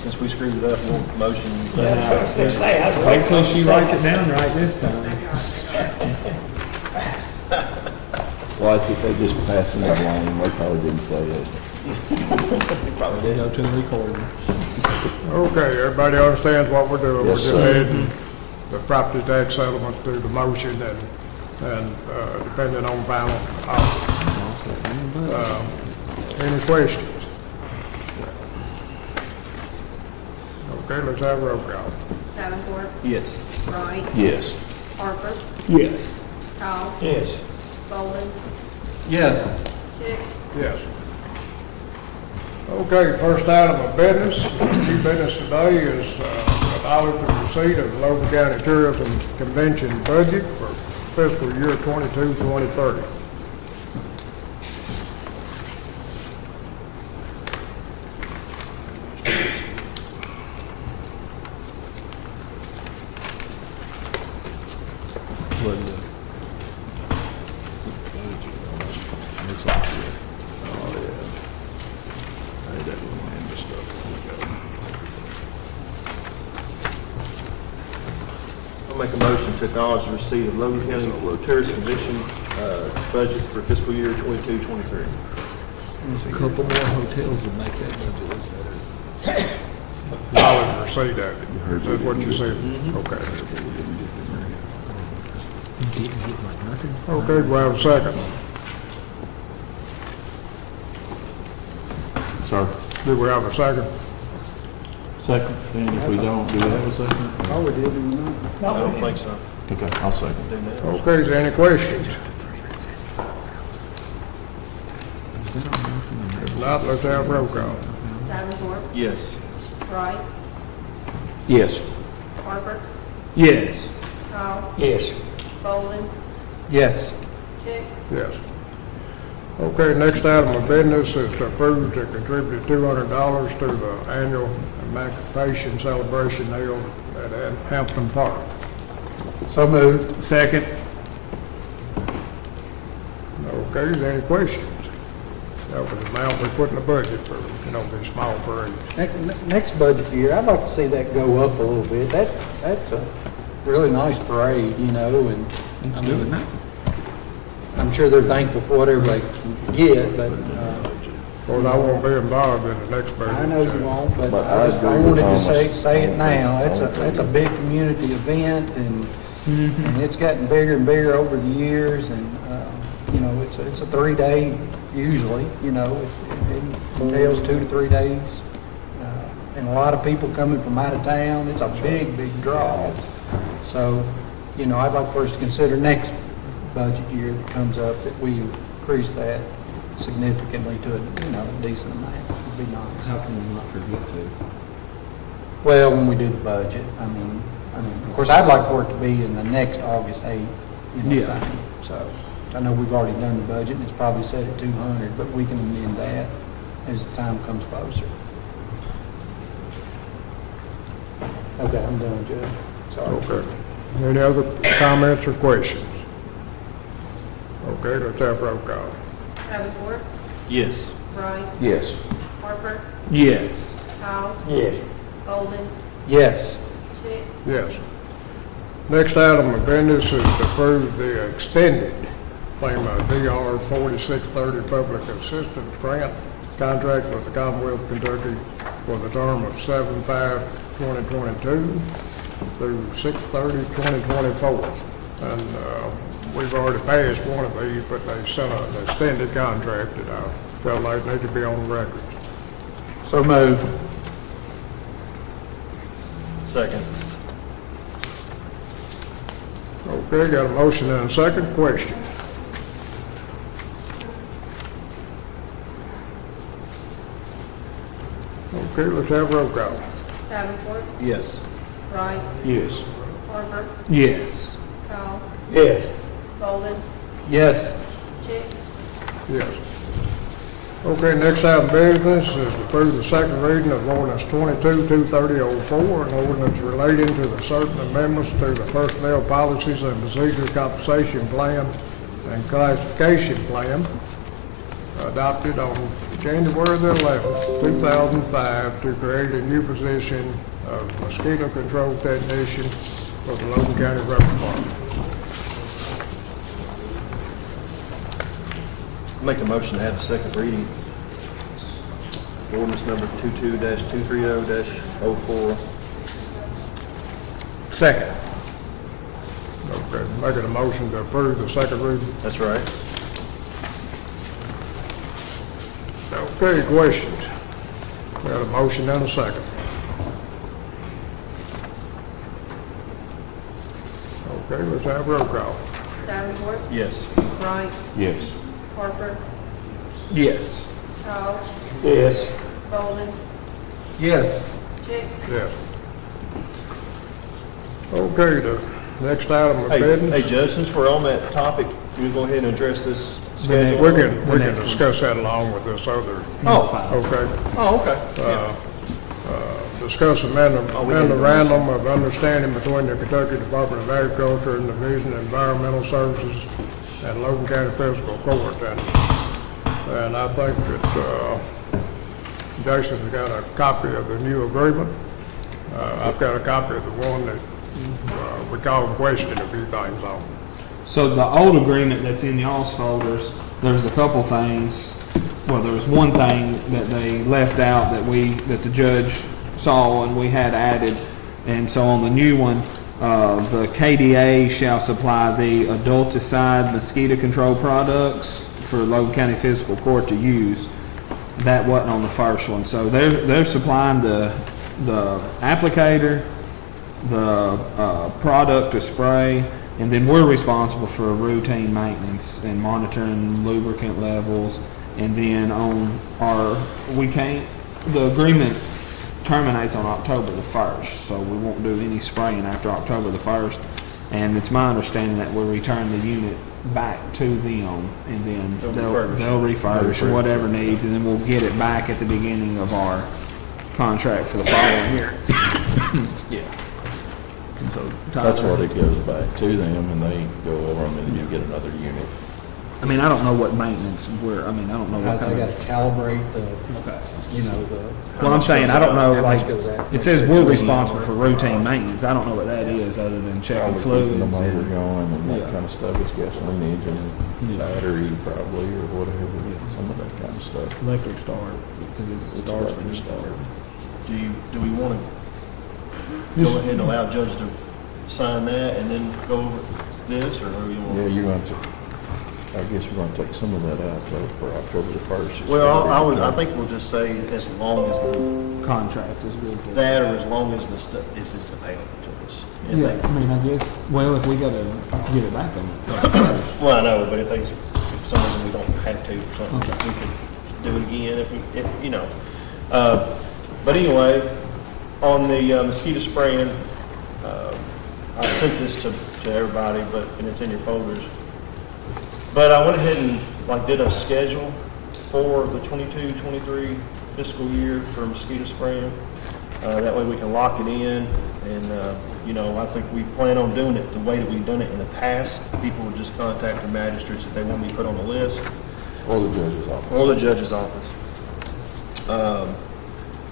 Since we screwed it up, we'll motion. Wait till she writes it down right this time. Well, that's if they just passing it along, they probably didn't say it. Probably did go to the recorder. Okay, everybody understands what we're doing. Yes, We're sir. just adding the property tax settlement to the motion and depending on final offer. Any questions? Okay, let's have a roll call. Davenport, Yes. Wright, Yes. Harper, Yes. Powell, Yes. Bowman, yes. Chick, Yes. Okay, first item of business, new business today is acknowledge the receipt of the Logan County Tourism Convention budget for fiscal year 22-2030. Looks like this. Oh, yeah. I had that little man just up. I'll make a motion to acknowledge the receipt of Logan County Tourist Convention budget for fiscal year 22-23. A couple more hotels would make that budget look better. Acknowledge receipt of it. Is that what you said? Okay. Okay, do we have a second? Sir? Do we have a second? Second, and if we don't, do we have a second? Oh, we did, did we not? I don't think so. Okay, I'll second. Okay, is there any questions? If not, let's have roll call. Davenport, Yes. Wright, Yes. Harper, Yes. Powell, Yes. Bowman, Yes. Chick, Yes. Okay, next item of business is to approve to contribute $200 to the annual emancipation celebration held at Hampton Park. So moved. Second. Okay, is there any questions? That was the amount we put in the budget for, these small parades. Next budget year, I'd like to see that go up a little bit. That's a really nice parade, and Let's do it now. I'm sure they're thankful for whatever they can get, but, Of course, I won't be involved in the next budget. I know you won't, but But I I agree wanted with to Thomas. say it now. That's a big community event, and it's gotten bigger and bigger over the years, and, it's a 3-day usually, it entails 2 to 3 days. and a lot of people coming from out of town. It's a big, big draw. So, you know, I'd like for us to consider next budget year that comes up that we increase that significantly to a, you know, a decent amount. Would be nice. How can we not forget to? Well, when we do the budget, I mean, of course, I'd like for it to be in the next August 8th, you know, Yeah. thing. So, I know we've already done the budget, and it's probably set at 200, but we can amend that as the time comes closer. Okay, I'm done, Judge. Sorry. Okay. Any other comments or questions? Okay, let's have roll call. Davenport, Yes. Wright, Yes. Harper, Yes. Powell, Yes. Bolden, Yes. Chick, Yes. Next item of business is to approve the extended FEMA DR 4630 Public Assistance Grant contract with the Commonwealth of Kentucky for the term of 7/5/2022 through 6/30/2024. And we've already passed one of these, but they sent an extended contract that I felt like needed to be on the record. So move. Second. Okay, got a motion and a second. Question? Okay, let's have roll call. Davenport, Yes. Wright, Yes. Harper, Yes. Powell, Yes. Bolden, Yes. Chick, Yes. Okay, next item of business is to approve the second reading of ordinance 22-230-04, an ordinance relating to the certain amendments to the personnel policies and procedure compensation plan and classification plan adopted on January the 11th, 2005, to create a new position of mosquito control technician for the Logan County Road Department. Make a motion to have the second reading. Ordinance number 22-230-04. Second. Okay, making a motion to approve the second reading. That's right. Okay, questions? We got a motion and a second. Okay, let's have roll call. Davenport, Yes. Wright, Yes. Harper, Yes. Powell, Yes. Bolden, Yes. Chick, Yes. Okay, the next item of Hey, business. Judge, since we're on that topic, can we go ahead and address this schedule? We can discuss that along with this other. Oh. Okay. Oh, okay. Discuss memorandum of understanding between the Kentucky Department of Agriculture and the Division of Environmental Services and Logan County Fiscal Court. And I think that Jason's got a copy of the new agreement. I've got a copy of the one that we call in question a few things on. So the old agreement that's in y'all's folders, there's a couple things. Well, there was one thing that they left out that the judge saw and we had added. And so on the new one, the KDA shall supply the adulticide mosquito control products for Logan County Fiscal Court to use. That wasn't on the first one. So they're supplying the applicator, the product to spray, and then we're responsible for routine maintenance and monitoring lubricant levels. And then the agreement terminates on October the 1st, so we won't do any spraying after October the 1st. And it's my understanding that we'll return the unit back to them, and then they'll refurbish whatever needs, and then we'll get it back at the beginning of our contract for the following year. Yeah. And so That's what it goes back to them, and they go over them, and you get another unit. I mean, I don't know what maintenance I don't know what They kind gotta of. calibrate the, Okay. you know, the. Well, I'm saying, I don't know, How like, much goes out? it says we're responsible for routine maintenance. I don't know what that is, other than checking Probably keeping the fluids. motor and- going and that Yeah. kind of stuff. It's gasoline engine, battery probably, or whatever, some of that kind of stuff. Electric start, because it starts when you start. Do we want to go ahead and allow judge to sign that and then go over this, or do we want? Yeah, you're going to. I guess we're gonna take some of that out though for October the 1st. Well, I think we'll just say as long as the, Contract is good for that or as long as the stuff is available to us. If Yeah, they- I mean, I guess, well, if we gotta get it back on. Well, I know, but if for some reason we don't have to or something, we could do it again if you know. But anyway, on the mosquito spraying, I sent this to everybody, and it's in your folders. But I went ahead and did a schedule for the 22-23 fiscal year for mosquito spraying. That way we can lock it in, and I think we plan on doing it the way that we've done it in the past. People would just contact the magistrates if they want to be put on the list. Or the judge's office. Or the judge's office.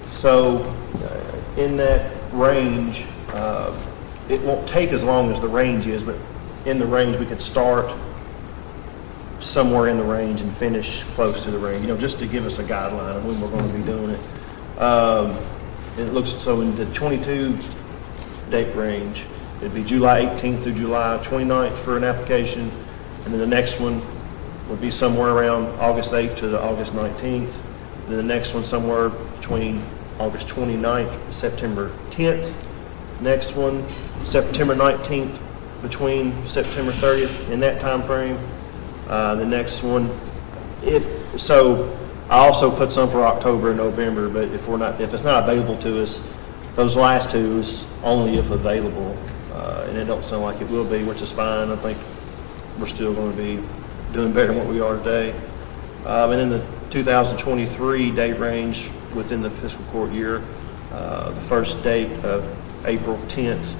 So in that range, it won't take as long as the range is, but in the range, we could start somewhere in the range and finish close to the range, just to give us a guideline of when we're going to be doing it. It looks, so in the 22 date range, it'd be July 18th through July 29th for an application, and then the next one would be somewhere around August 8th to August 19th, and then the next one somewhere between August 29th and September 10th. Next one, September 19th between September 30th, in that time frame. The next one, I also put some for October and November, but if it's not available to us, those last two is only if available, and it don't sound like it will be, which is fine. I think we're still going to be doing better than what we are today. And then the 2023 date range within the fiscal court year, the first date of April 10th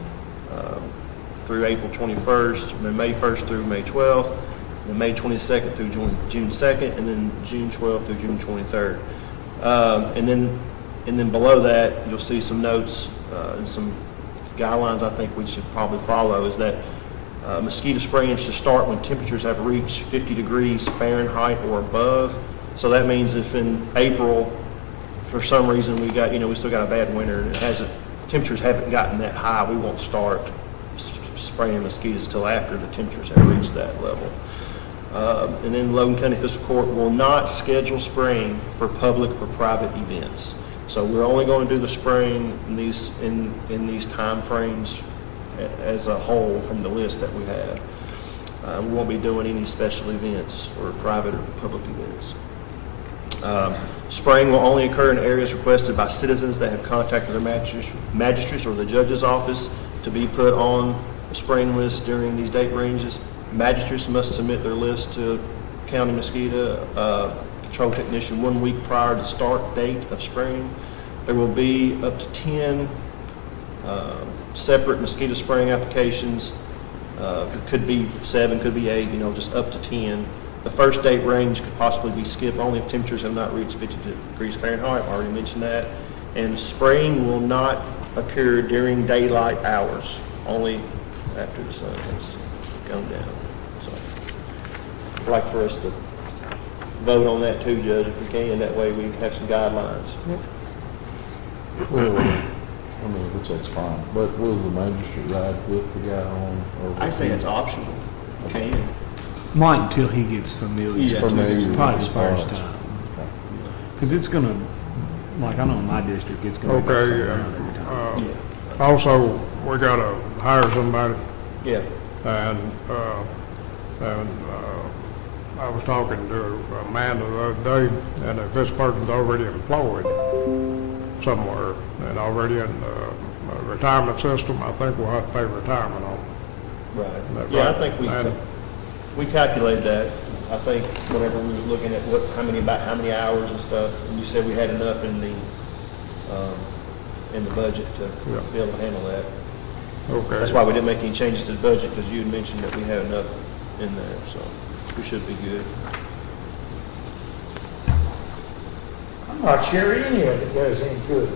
through April 21st, then May 1st through May 12th, then May 22nd through June 2nd, and then June 12th through June 23rd. And then below that, you'll see some notes and some guidelines I think we should probably follow, is that mosquito spraying should start when temperatures have reached 50 degrees Fahrenheit or above. So that means if in April, for some reason we still got a bad winter and temperatures haven't gotten that high, we won't start spraying mosquitoes until after the temperatures have reached that level. And then Logan County Fiscal Court will not schedule spraying for public or private events. So we're only going to do the spraying in these time frames as a whole from the list that we have. We won't be doing any special events or private or public events. Spraying will only occur in areas requested by citizens that have contacted their magistrates or the judge's office to be put on the spraying list during these date ranges. Magistrates must submit their list to county mosquito control technician 1 week prior to start date of spraying. There will be up to 10 separate mosquito spraying applications. It could be 7, could be 8, just up to 10. The first date range could possibly be skipped only if temperatures have not reached 50 degrees Fahrenheit. I already mentioned that. And spraying will not occur during daylight hours, only after the sun has gone down. So I'd like for us to vote on that too, Judge, if we can. That way we have some guidelines. Well, I mean, that's fine, but will the magistrate ride with the guy on? I say it's optional. Can. Might until he gets familiar. Yeah, It's probably the first response. time. Because it's gonna, like I know in my district, it's gonna be Okay, around every time. Also, we gotta hire somebody, Yeah. and I was talking to Amanda the other day, and if this person's already employed somewhere and already in the retirement system, I think we'll have to pay retirement on them. Right. That Yeah, right? I think And- we calculated that. I think whenever we was looking at how many hours and stuff, and you said we had enough in the budget to Yeah. be able to handle that. Okay. That's why we didn't make any changes to the budget, because you had mentioned that we had enough in there, so we should be good. I'm not sure any of it does any good.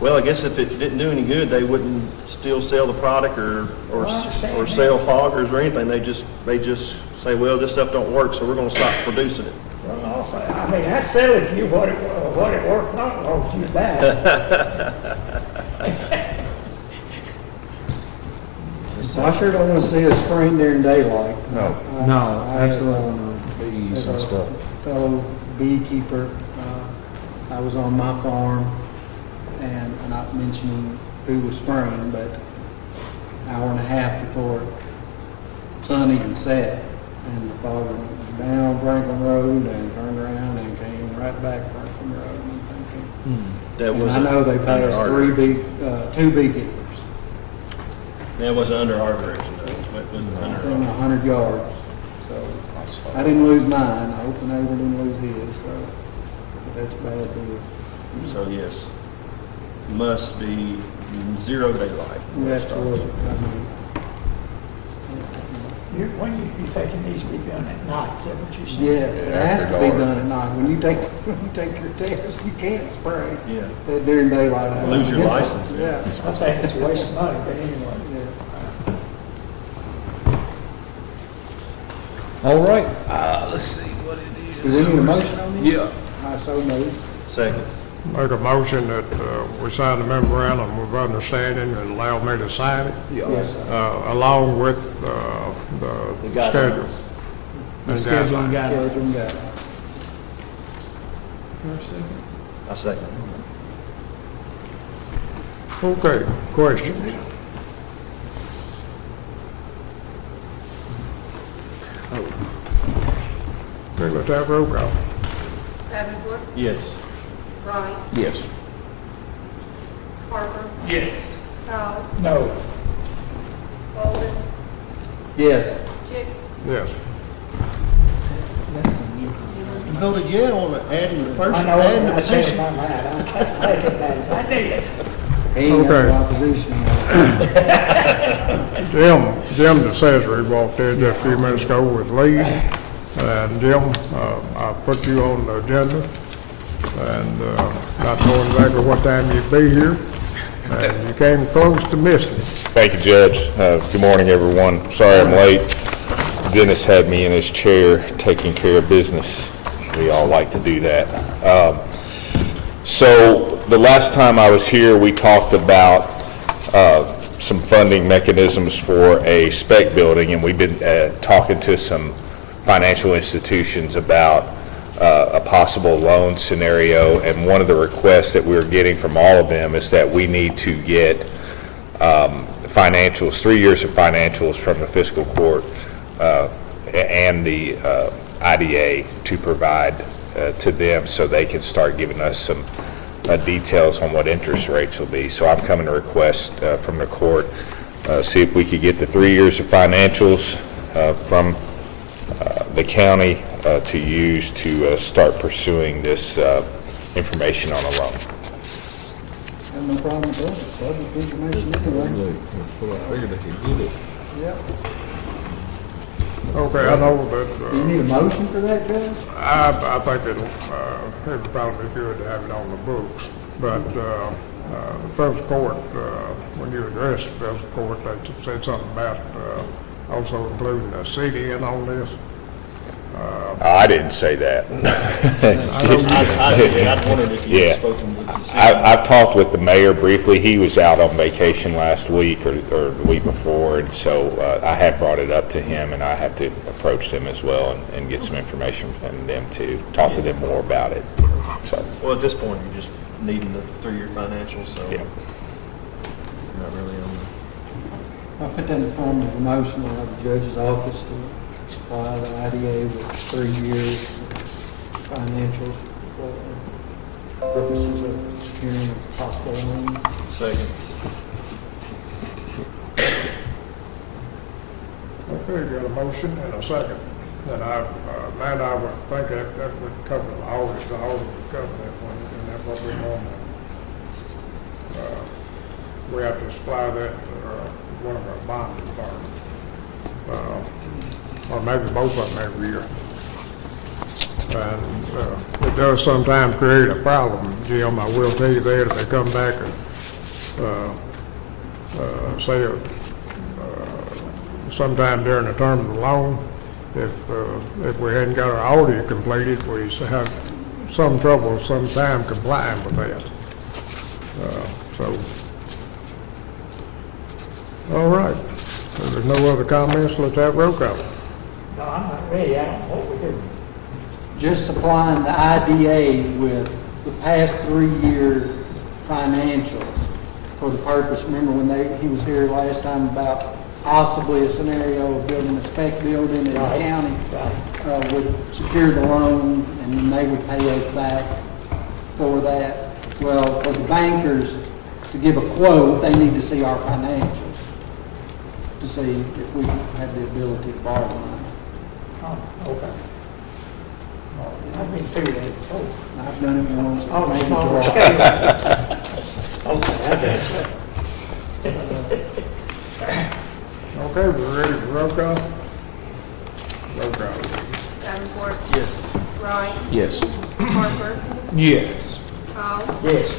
Well, I guess if it didn't do any good, they wouldn't still sell the product or Well, I understand sell foggers or anything. They just say, well, this stuff don't work, so we're going to stop producing it. Well, I mean, that's selling you what it worked not won't you back. I sure don't want to see a spring during daylight. No. No, I have, absolutely not. Bees as and a stuff. fellow beekeeper, I was on my farm, and I'm not mentioning who was spraying, but an hour and a half before sun even set, and the father went down Franklin Road and turned around and came right back Franklin Road. That And was I know they passed two beekeepers, That wasn't under our direction, though. It was within under. 100 yards. So I didn't lose mine. I hope the neighbor didn't lose his. So that's a bad deal. So yes, must be 0 daylight. Absolutely. When you think it needs to be done at night, is that what you're saying? Yes, it has to be done at night. When you take your test, you can't spray Yeah. during daylight. Lose your license. Yeah. I think it's a waste of money, but anyway. Yeah. All right, let's see what it is. Do we need a motion on this? Yeah. I so moved. Second. Make a motion that we sign the memorandum of understanding and allow me to sign it, Yes. along with the schedule. The and schedule and guidelines. guidelines. Children got it. I second. Okay, questions? Okay, let's have roll call. Davenport, Yes. Ronnie, Yes. Harper, Yes. Powell, No. Logan, Yes. Chick, Yes. You voted yeah on adding the person, I know, adding the I changed position. my mind. I can't make it better. I did. He ain't got Okay. no opposition. Jim DeCesare walked in just a few minutes ago with Lee, and Jim, I put you on the agenda, and not knowing exactly what time you'd be here, and you came close to missing it. Thank you, Judge. Good morning, everyone. Sorry I'm late. Dennis had me in his chair taking care of business. We all like to do that. So the last time I was here, we talked about some funding mechanisms for a spec building, and we've been talking to some financial institutions about a possible loan scenario. And one of the requests that we're getting from all of them is that we need to get financials, 3 years of financials from the fiscal court and the IDA to provide to them so they can start giving us some details on what interest rates will be. So I'm coming to request from the court, see if we could get the 3 years of financials from the county to use to start pursuing this information on a loan. Have no problem with that. It's public information anyway. So I figured they could get it. Yep. Okay, I know that, Do you need a motion for that, Judge? I think it'd probably be good to have it on the books, but the federal court, when you addressed the federal court, they said something about also including a CDN on this. I didn't say that. I wondered if you Yeah. had spoken with the city. I've talked with the mayor briefly. He was out on vacation last week or the week before, and so I have brought it up to him, and I have to approach them as well and get some information from them to talk to them more about it. So, Well, at this point, you're just needing the 3-year financials, so yeah. you're not really on I'll put that in the form of a motion, I'll have the judge's office to supply the IDA with 3 years financials for purposes of securing a possible loan. the second. Okay, got a motion and a second. And I would think that would cover the audit would cover that one, and that's what we normally, we have to supply that to one of our bonding firms. Or maybe both of them every year. And it does sometimes create a problem, Jim, I will tell you that, if they come back and say, sometime during the term of the loan, if we hadn't got our audit completed, we have some trouble sometime complying with that. So, all right. If there's no other comments, let's have roll call. No, I'm not ready, I don't know what we do. Just supplying the IDA with the past 3-year financials for the purpose, remember when he was here last time about possibly a scenario of building a spec building in the Right. county Right. would secure the loan and then they would pay us back for that. Well, for the bankers to give a quote, they need to see our financials to see if we have the ability to borrow money. Oh, okay. I've been through that before. I've done it once. On a maybe smaller twice. scale. Okay, I got you. Okay, we're ready for roll call? Roll call. Davenport, Yes. Wright, Yes. Harper, Yes. Hall, Yes.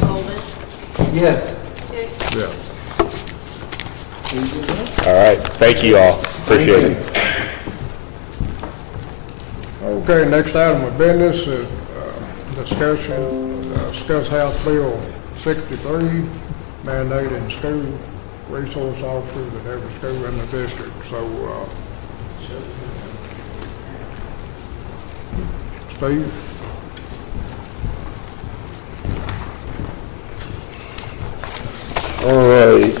Holden, Yes. Hicks. Yeah. All right, thank you all, appreciate it. Okay, next item of business is discuss House Bill 63, mandating school resource officers at every school in the district. So, Steve? All right,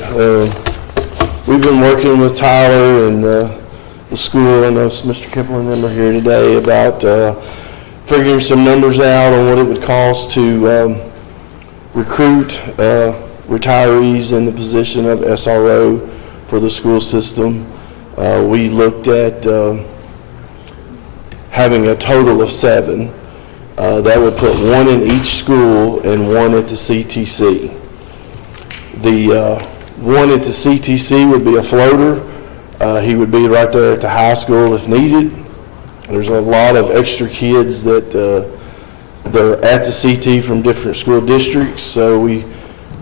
we've been working with Tyler and the school, I know Mr. Kipling and them are here today, about figuring some numbers out on what it would cost to recruit retirees in the position of SRO for the school system. We looked at having a total of 7. That would put 1 in each school and 1 at the CTC. The 1 at the CTC would be a floater. He would be right there at the high school if needed. There's a lot of extra kids that they're at the CT from different school districts, so we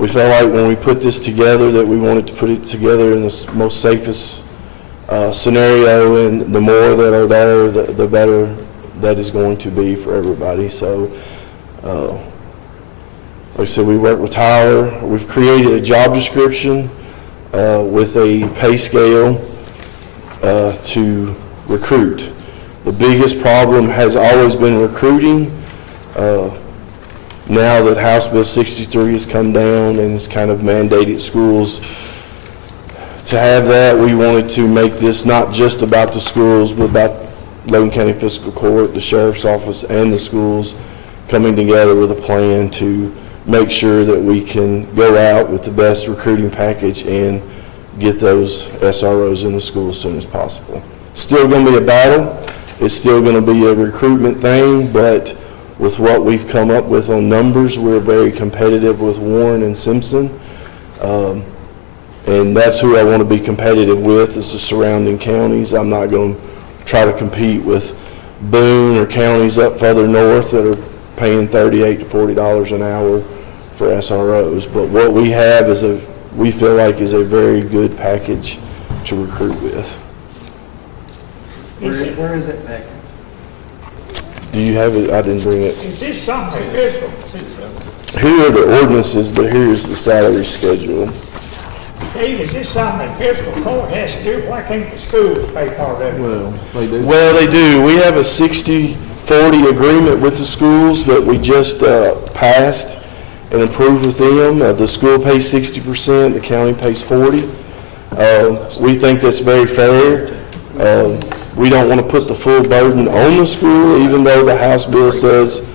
felt like when we put this together that we wanted to put it together in the most safest scenario, and the more that are there, the better that is going to be for everybody. So like I said, we worked with Tyler. We've created a job description with a pay scale to recruit. The biggest problem has always been recruiting. Now that House Bill 63 has come down and it's kind of mandated schools to have that, we wanted to make this not just about the schools, but about Logan County Fiscal Court, the Sheriff's Office, and the schools coming together with a plan to make sure that we can go out with the best recruiting package and get those SROs in the school as soon as possible. Still going to be a battle. It's still going to be a recruitment thing, but with what we've come up with on numbers, we're very competitive with Warren and Simpson. And that's who I want to be competitive with, is the surrounding counties. I'm not going to try to compete with Boone or counties up further north that are paying $38 to $40 an hour for SROs. But what we have is we feel like is a very good package to recruit with. Where is it back? Do you have it? I didn't bring it. Is this something fiscal? Here are the ordinances, but here's the salary schedule. Steve, is this something that fiscal court has to do? Why can't the schools pay part of it? Well, they do. Well, they do. We have a 60-40 agreement with the schools that we just passed and approved with them. The school pays 60%, the county pays 40%. We think that's very fair. We don't want to put the full burden on the school, even though the House bill says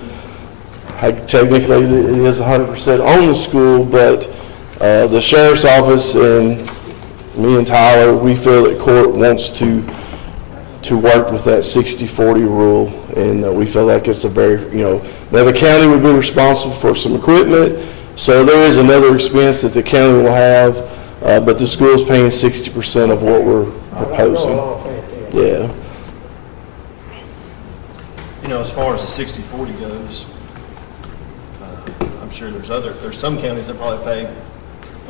technically it is 100% on the school, but the Sheriff's Office and me and Tyler, we feel that court wants to work with that 60-40 rule, and we feel like it's a very, now the county would be responsible for some equipment, so there is another expense that the county will have, but the school's paying 60% of what we're proposing. Yeah. As far as the 60-40 goes, I'm sure there's some counties that probably pay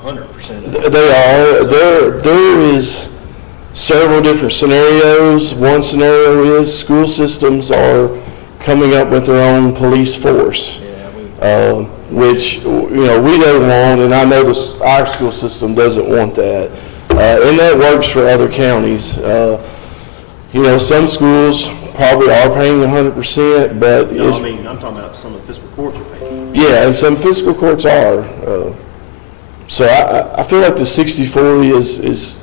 100% of it. They are. There is several different scenarios. One scenario is school systems are coming up with their own police force, which we don't want, and I know our school system doesn't want that. And that works for other counties. You know, some schools probably are paying 100%, but No, it's, I mean, I'm talking about some of the fiscal courts are paying. yeah, and some fiscal courts are. So I feel like the 60/40 is,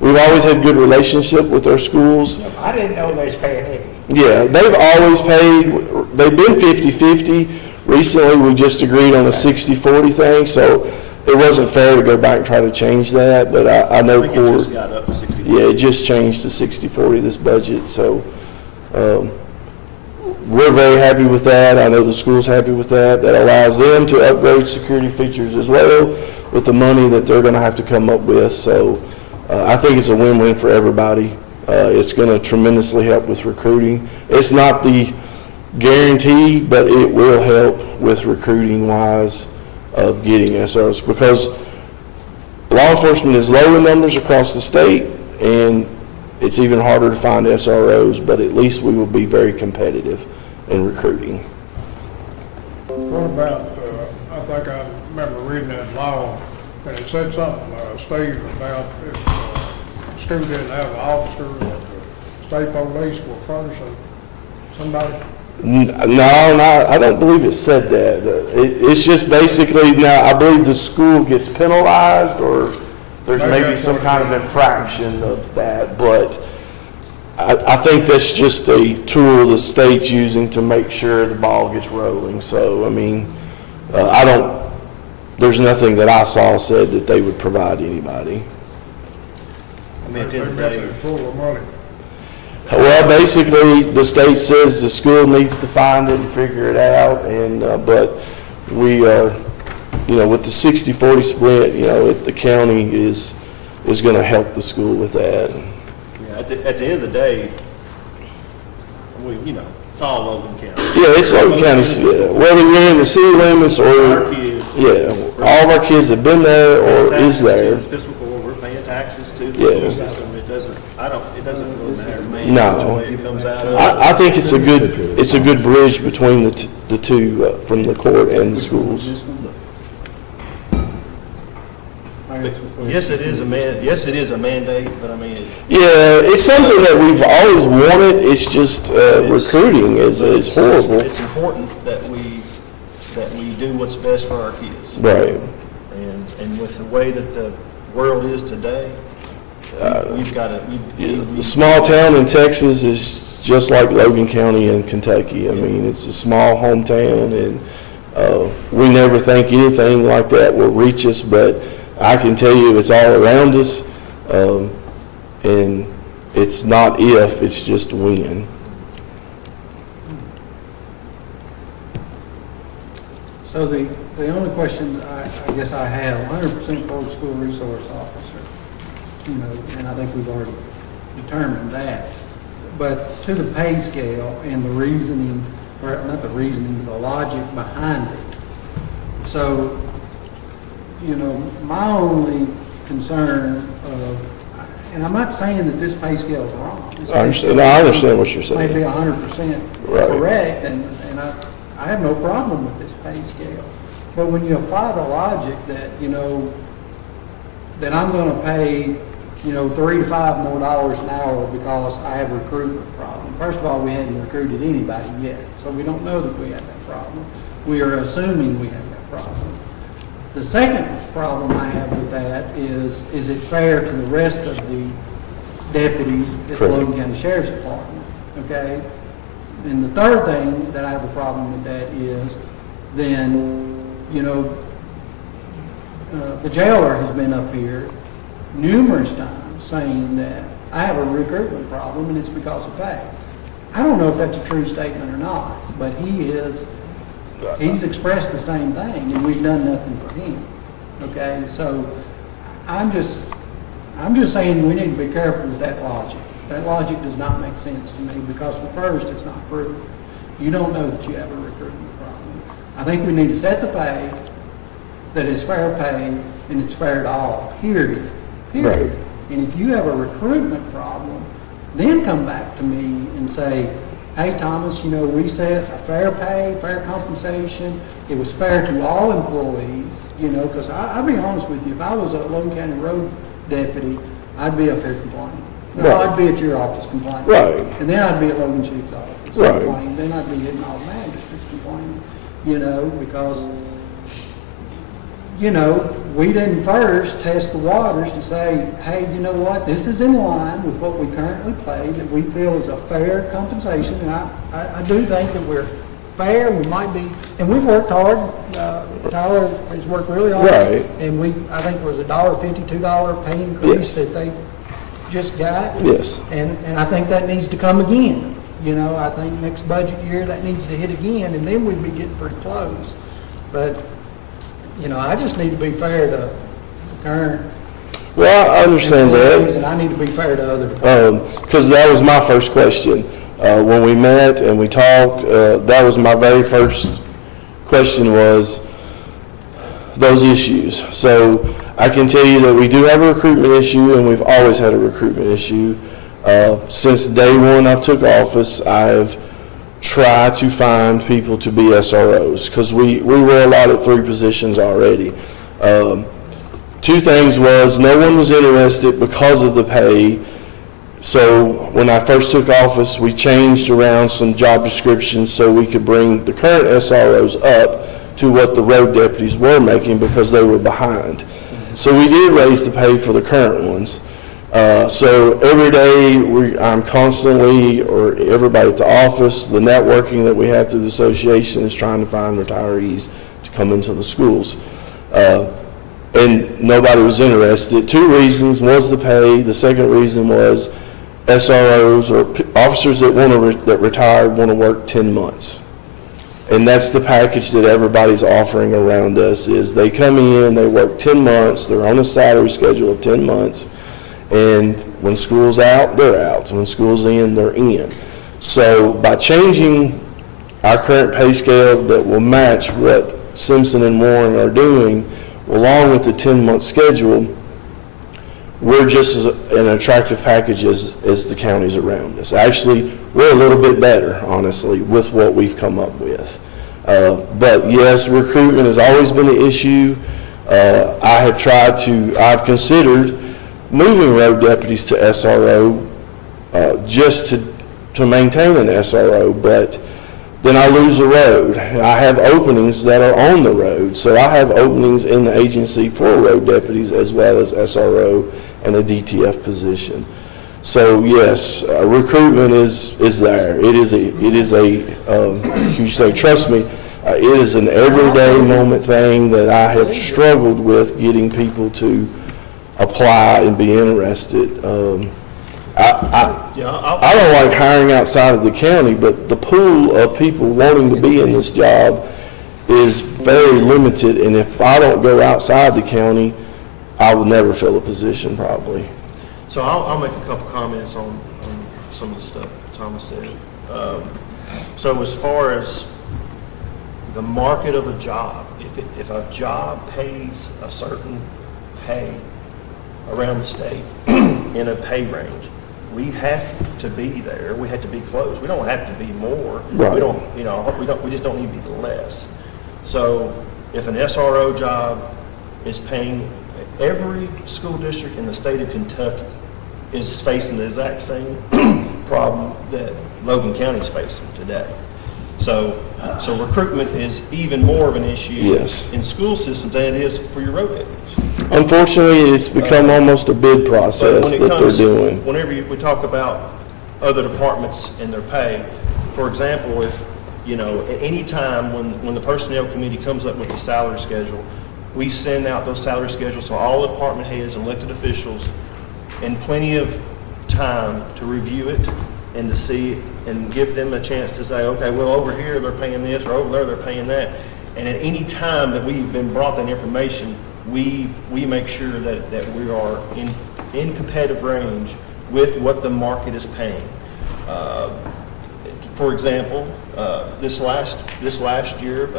we've always had good relationship with our schools. I didn't know they was paying any. Yeah, they've always paid, they've been 50/50. Recently, we just agreed on a 60/40 thing, so it wasn't fair to go back and try to change that, but I know I think it court, just got up to 60. yeah, it just changed to 60/40 this budget, so we're very happy with that. I know the school's happy with that. That allows them to upgrade security features as well with the money that they're gonna have to come up with, so I think it's a win-win for everybody. It's gonna tremendously help with recruiting. It's not the guarantee, but it will help with recruiting wise of getting SROs, because law enforcement is low in numbers across the state, and it's even harder to find SROs, but at least we will be very competitive in recruiting. What about, I think I remember reading that law, and it said something, Steve, about if the school didn't have an officer, that the state police will furnish somebody. No, I don't believe it said that. It's just basically, now, I believe the school gets penalized, or there's maybe some kind of infraction of that, but I think that's just a tool the state's using to make sure the ball gets rolling. So, I mean, there's nothing that I saw said that they would provide anybody. I mean, at the They end of the got day, their full of money. Well, basically, the state says the school needs to find it and figure it out, and, but we are, you know, with the 60/40 split, you know, the county is gonna help the school with that. yeah, at the end of the day, you know, it's all Logan County. Yeah, it's Logan County, yeah, whether you're in the city limits Our or, kids. yeah, all of our kids have been there or is there. Fiscal court, we're paying taxes to the Yeah. school system. It doesn't really matter to me. No. Which way it comes out of. I think it's a good bridge between the two, from the court and the schools. Yes, it is a mandate, but I mean, Yeah, it's something that we've always wanted, it's just, recruiting is horrible. it's important that we do what's best for our kids. Right. And with the way that the world is today, we've got to. The small town in Texas is just like Logan County in Kentucky. I mean, it's a small hometown, and we never think anything like that will reach us, but I can tell you it's all around us, and it's not if, it's just when. So the only question I guess I have, 100% public school resource officer, you know, and I think we've already determined that. But to the pay scale and the reasoning, or not the reasoning, the logic behind it. So, you know, my only concern of, and I'm not saying that this pay scale is wrong. I understand what you're saying. Maybe 100% Right. correct, and I have no problem with this pay scale. But when you apply the logic that, you know, that I'm gonna pay, you know, $3 to $5 more an hour because I have a recruitment problem. First of all, we haven't recruited anybody yet, so we don't know that we have that problem. We are assuming we have that problem. The second problem I have with that is it fair to the rest of the deputies at the Logan County Sheriff's Department, okay? And the third thing that I have a problem with that is then, you know, the jailer has been up here numerous times saying that I have a recruitment problem and it's because of pay. I don't know if that's a true statement or not, but he's expressed the same thing and we've done nothing for him. Okay, so I'm just saying we need to be careful with that logic. That logic does not make sense to me because first, it's not proven. You don't know that you have a recruitment problem. I think we need to set the pay that is fair pay and it's fair to all, period. Period. Right. And if you have a recruitment problem, then come back to me and say, hey, Thomas, you know, we said a fair pay, fair compensation. It was fair to all employees, you know, because I'll be honest with you, if I was a Logan County Road deputy, I'd be up here complaining. No, Right. I'd be at your office complaining. Right. And then I'd be at Logan Chief's office Right. complaining. Then I'd be hitting all the magistrates complaining, because, we didn't first test the waters to say, hey, you know what, this is in line with what we currently pay, that we feel is a fair compensation, and I do think that we're fair, we might be, and we've worked hard, Tyler has worked really hard. Right. And I think there was $1.50, $2 pay increase Yes. that they just got. Yes. And I think that needs to come again. I think next budget year, that needs to hit again, and then we'd be getting pretty close. But, I just need to be fair to the current. Well, I understand employees, that. And I need to be fair to other departments. Because that was my first question. When we met and we talked, that was my very first question, was those issues. So I can tell you that we do have a recruitment issue, and we've always had a recruitment issue. Since day one I've took office, I've tried to find people to be SROs, because we were allotted 3 positions already. 2 things was, no one was interested because of the pay. So when I first took office, we changed around some job descriptions so we could bring the current SROs up to what the road deputies were making, because they were behind. So we did raise the pay for the current ones. So every day I'm constantly, or everybody at the office, the networking that we have through the association is trying to find retirees to come into the schools. And nobody was interested. 2 reasons. One was the pay. The second reason was SROs, or officers that retired, want to work 10 months. And that's the package that everybody's offering around us, is they come in, they work 10 months, they're on a salary schedule of 10 months, and when school's out, they're out. When school's in, they're in. So by changing our current pay scale that will match what Simpson and Warren are doing, along with the 10-month schedule, we're just as an attractive package as the counties around us. Actually, we're a little bit better, honestly, with what we've come up with. But yes, recruitment has always been an issue. I've considered moving road deputies to SRO just to maintain an SRO, but then I lose the road. I have openings that are on the road, so I have openings in the agency for road deputies as well as SRO and a DTF position. So yes, recruitment is there. It is a huge thing. Trust me, it is an everyday moment thing that I have struggled with getting people to apply and be interested. I don't like hiring outside of the county, but the pool of people wanting to be in this job is very limited, and if I don't go outside the county, I will never fill a position probably. So I'll make a couple comments on some of the stuff Thomas said. So as far as the market of a job, if a job pays a certain pay around the state in a pay range, we have to be there. We have to be close. We don't have to be more. Right. We don't. We just don't need to be less. So if an SRO job is paying, every school district in the state of Kentucky is facing the exact same problem that Logan County is facing today. So recruitment is even more of an issue Yes. in school systems than it is for your road deputies. Unfortunately, it's become almost a bid process that they're doing. Whenever we talk about other departments and their pay, for example, if, at any time when the personnel committee comes up with the salary schedule, we send out those salary schedules to all the department heads and elected officials in plenty of time to review it and to see and give them a chance to say, okay, well, over here they're paying this, or over there they're paying that. And at any time that we've been brought that information, we make sure that we are in competitive range with what the market is paying. For example, this last year,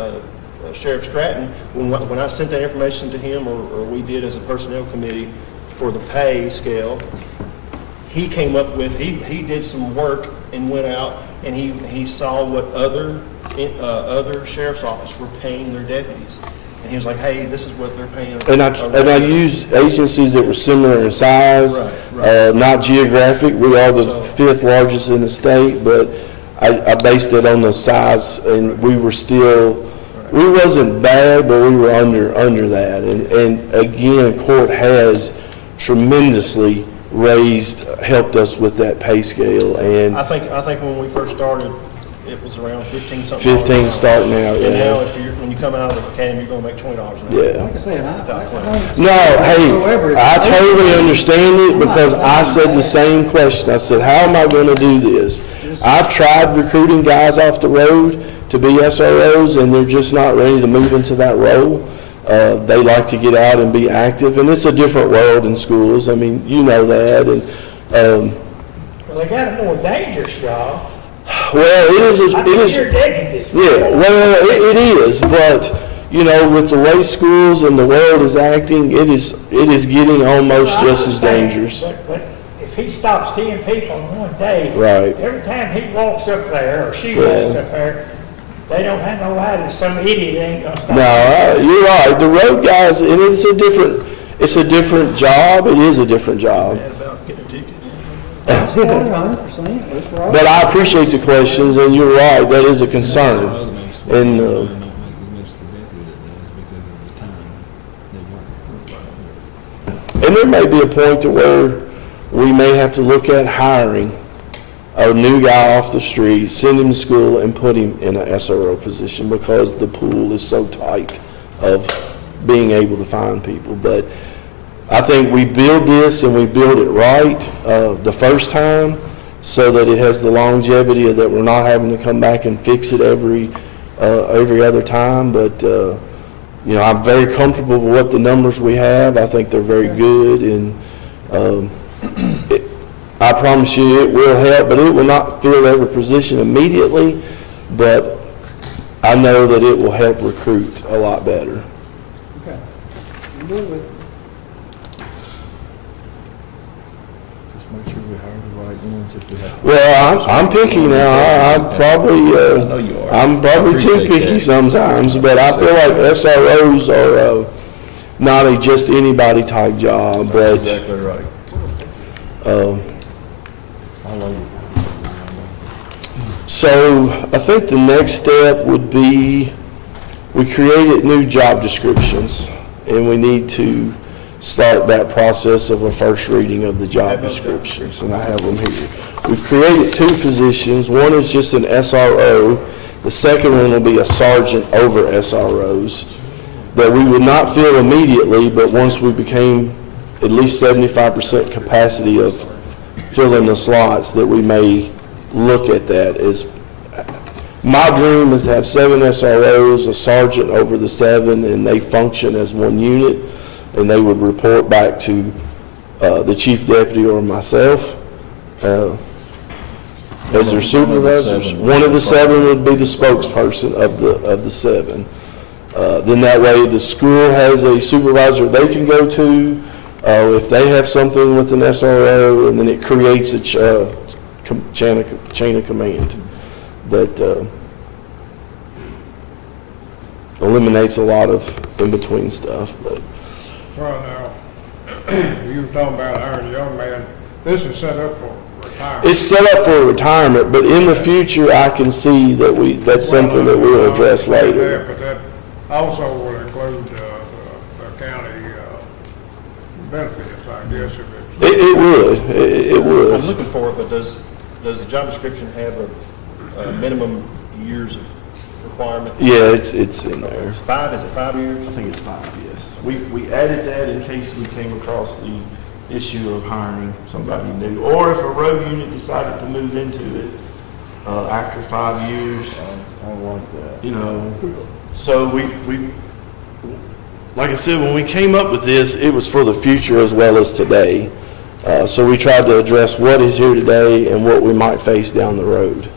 Sheriff Stratton, when I sent that information to him, or we did as a personnel committee for the pay scale, he came up with, he did some work and went out and he saw what other sheriff's offices were paying their deputies. and he was like, hey, this is what they're paying. And I used agencies that were similar in size, not geographic. We are the 5th largest in the state, but I based it on the size, and we were still, we wasn't bad, but we were under that. And again, court has tremendously helped us with that pay scale. And I think when we first started, it was around 15 something. 15 starting out, And now, yeah. when you come out of the academy, you're gonna make $20 an hour. Yeah. Like I said, No, hey, I totally understand it because I said the same question. I said, how am I going to do this? I've tried recruiting guys off the road to be SROs, and they're just not ready to move into that role. They like to get out and be active, and it's a different world in schools. I mean, you know that. And Well, they got a more dangerous job. well, it is. I think you're digging this. Yeah, well, it is, but you know, with the way schools and the world is acting, it is getting almost just as dangerous. But if he stops 10 people in one day, Right. every time he walks up there, or she walks up there, they don't have no idea some idiot ain't gonna stop. No, you're right. The road guys, and it's a different job. It is a different job. That's 100%, that's right. But I appreciate the questions, and you're right. That is a concern. And there may be a point to where we may have to look at hiring a new guy off the street, send him to school, and put him in an SRO position because the pool is so tight of being able to find people. But I think we build this and we build it right the first time so that it has the longevity that we're not having to come back and fix it every other time. But you know, I'm very comfortable with what the numbers we have. I think they're very good, and I promise you it will help, but it will not fill every position immediately, but I know that it will help recruit a lot better. Okay. I'm good with it. Just make sure we hire the right ones if we have. Well, I'm picky now. I'm probably, know you are. I'm probably I too appreciate picky that. sometimes, but I feel like SROs are not a just anybody type job, but Exactly right. I love you. So I think the next step would be, we created new job descriptions, and we need to start that process of a first reading of the job descriptions, and I have them here. We've created 2 positions. One is just an SRO. The second one will be a sergeant over SROs that we would not fill immediately, but once we became at least 75% capacity of filling the slots, that we may look at that. My dream is to have 7 SROs, a sergeant over the 7, and they function as one unit, and they would report back to the chief deputy or myself as their supervisors. One of the 7 would be the spokesperson of the 7. Then that way the school has a supervisor they can go to if they have something with an SRO, and then it creates a chain of command that eliminates a lot of in-between stuff. But Well, now, you was talking about hiring a young man. This is set up for retirement. it's set up for retirement, but in the future, I can see that that's something that we'll address later. But that also will include the county benefits, I guess, if it's. It would. It would. I'm looking for it, but does the job description have a minimum years of requirement? Yeah, it's in there. 5, is it 5 years? I think it's 5, yes. We added that in case we came across the issue of hiring somebody new, or if a road unit decided to move into it after 5 years. I like that. You know, so we, like I said, when we came up with this, it was for the future as well as today. So we tried to address what is here today and what we might face down the road.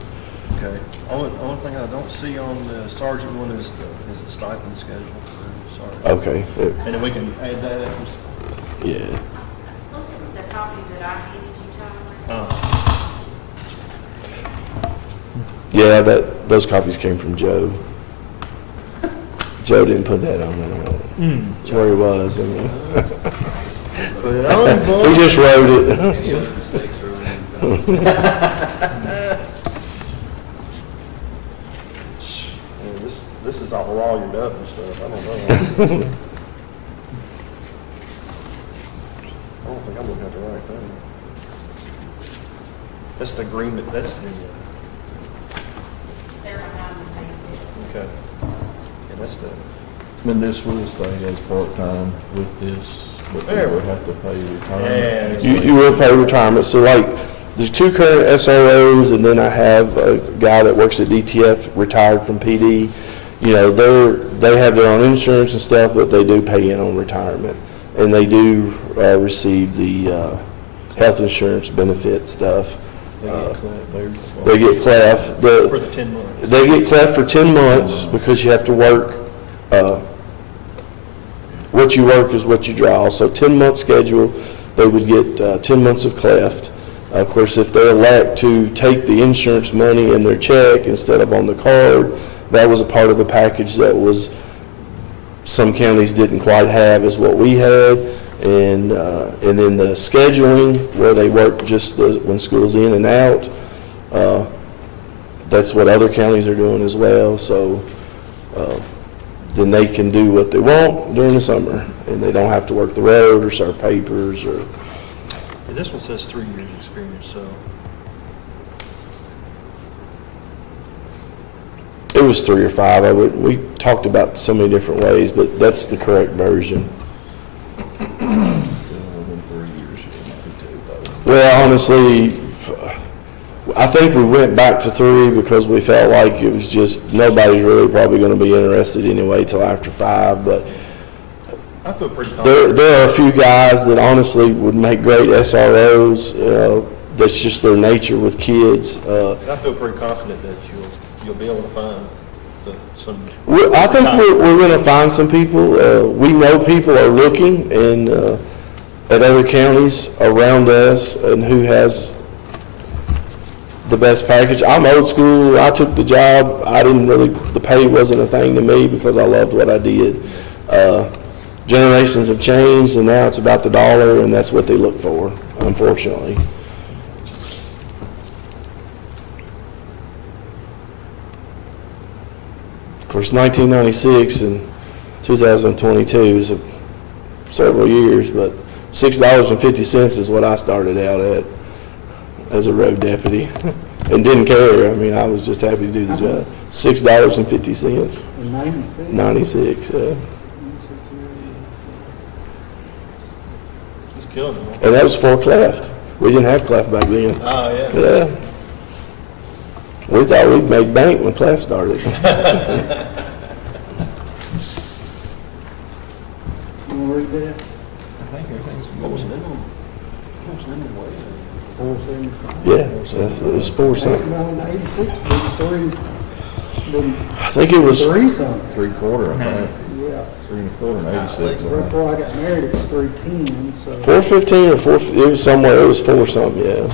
Okay. Only thing I don't see on the sergeant one is the stipend schedule. Sorry. Okay. And then we can add that after. Yeah. The copies that I handed you, Tyler. Yeah, those copies came from Joe. Joe didn't put that on there. That's where he was. I mean. Put it on, boy. He just wrote it. Any other mistakes are This is all lawyered up and stuff. I don't know. I don't think I'm looking at the right thing. That's the agreement, that's the, They're behind the pay okay. And that's the, And this will stay as part-time with this, but they There. will have to pay retirement. Yeah. You will pay retirement. So like, there's 2 current SROs, and then I have a guy that works at DTF, retired from PD. You know, they have their own insurance and stuff, but they do pay in on retirement. And they do receive the health insurance benefit stuff. They get CLEF. for the 10 months. They get CLEF for 10 months because you have to work, what you work is what you draw. So 10-month schedule, they would get 10 months of CLEF. Of course, if they elect to take the insurance money in their check instead of on the card, that was a part of the package that was, some counties didn't quite have as what we had. And then the scheduling, where they work just when school's in and out, that's what other counties are doing as well. So then they can do what they want during the summer, and they don't have to work the road or serve papers or. Yeah, this one says 3 years experience, so. It was 3 or 5. We talked about so many different ways, but that's the correct version. Still within 3 years, it might be 2, though. Well, honestly, I think we went back to 3 because we felt like it was just, nobody's really probably going to be interested anyway till after 5. But I feel pretty confident. there are a few guys that honestly would make great SROs. That's just their nature with kids. I feel pretty confident that you'll be able to find some. I think we're going to find some people. We know people are looking and at other counties around us and who has the best package. I'm old school. I took the job. The pay wasn't a thing to me because I loved what I did. Generations have changed, and now it's about the dollar, and that's what they look for, unfortunately. Of course, 1996 and 2022 is several years, but $6.50 is what I started out at as a road deputy, and didn't care. I mean, I was just happy to do the job. $6.50. In 96? 96, yeah. He's killing it. And that was before cleft. We didn't have cleft back then. Oh, yeah. Yeah. We thought we'd made bank when cleft started. You want to read that? I think everything's. What was minimum wage? 475. Yeah, it was 4 something. No, in 86, been 3, I think it was 3 something. 3/4, I think. Yeah. 3 1/4 and 86. I think. Before I got married, it was 310, so. 415 or 4, it was somewhere, it was 4 something, yeah.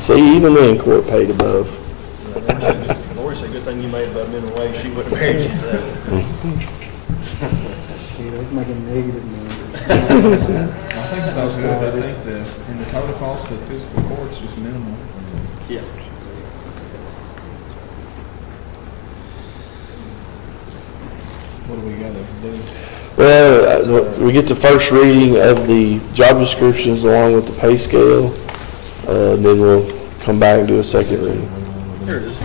See, even then, court paid above. Lori said, good thing you made above minimum wage, she wouldn't have married you to that. See, they can make a negative number. I think it's all good. I think in the total cost of fiscal court's just minimal. Yeah. What do we got to do? Well, we get the first reading of the job descriptions along with the pay scale, and then we'll come back and do a second reading. Here it is.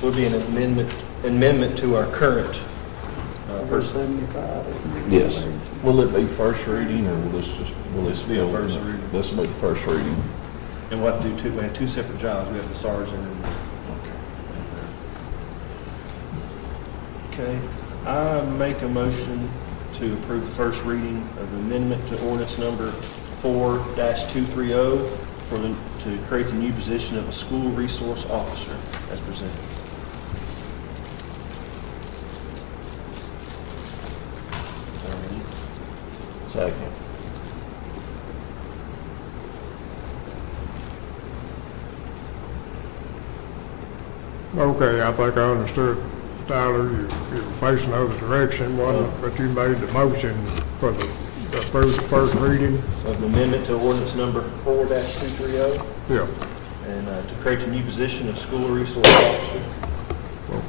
So it would be an amendment to our current person. 75. Yes. Will it be first reading, or will this be a first reading. This will be the first reading. And we'll have to do we have 2 separate jobs. We have the sergeant and. Okay. I make a motion to approve the first reading of amendment to ordinance number 4-230 to create the new position of a school resource officer as presented. Second. Okay, I think I understood, Tyler, you were facing the other direction, wasn't it? But you made the motion for the first reading. Of an amendment to ordinance number 4-230, Yeah, and to create a new position of school resource officer,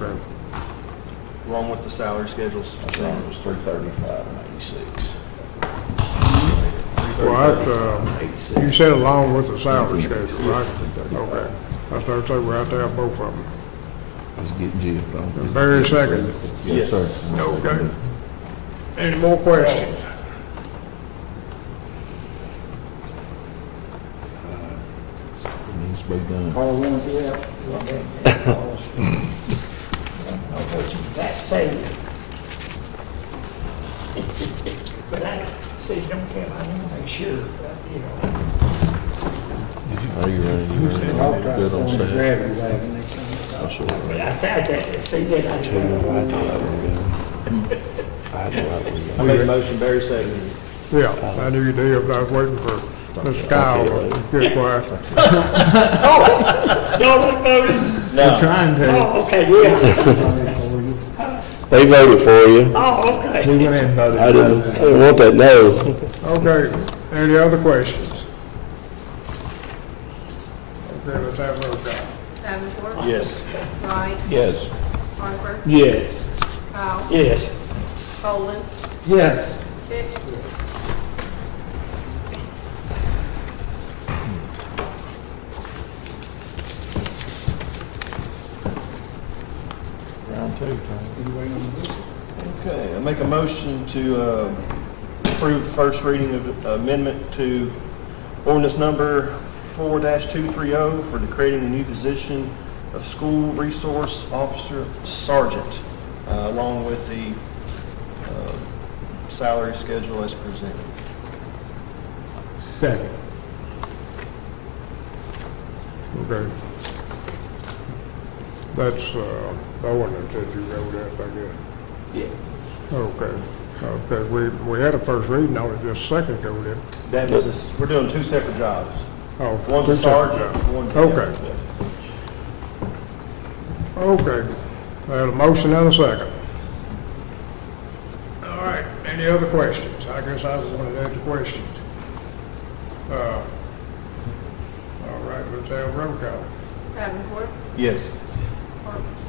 okay. along with the salary schedules. I think it was 335 and 86. Well, you said along with the salary schedule, right? Okay. I started saying we have to have both of them. Let's get Jeff on. Barry second. Yes, sir. Okay. Any more questions? It needs to be done. Call one, yeah. What you that say? But I say, don't care, I want to make sure, you know. Are you running? You running? I'll try Good to on send a staff? gravity wagon next time. I'll show you. But I said that, say that, I Tell you what, I had the right one go. I had the right one I go. made a motion, Barry seconded. Yeah, I knew you did, but I was waiting for Mr. Kyle to get quiet. y'all done voted? No. Trying to. Oh, okay, yeah. They voted for you. Oh, okay. We went ahead and voted. I didn't want that no. Okay, any other questions? Okay, let's have a roll call. Davenport, Yes. Wright, Yes. Harper, Yes. Powell, Yes. Bolden, Yes. Chick. Round two, Tom. Okay, I make a motion to approve the first reading of amendment to ordinance number 4-230 for creating a new position of school resource officer sergeant, along with the salary schedule as presented. Second. Okay. That's, the ordinance that you wrote up, I guess. Yeah. Okay. Okay, we had a first reading on it just a second ago, didn't we? That was, we're doing two separate jobs. Oh, One's two a separate sergeant, jobs. one's. Okay. Okay. I had a motion and a second. All right, any other questions? I guess I was the one that had the questions. All right, let's have a roll call. Davenport, Yes.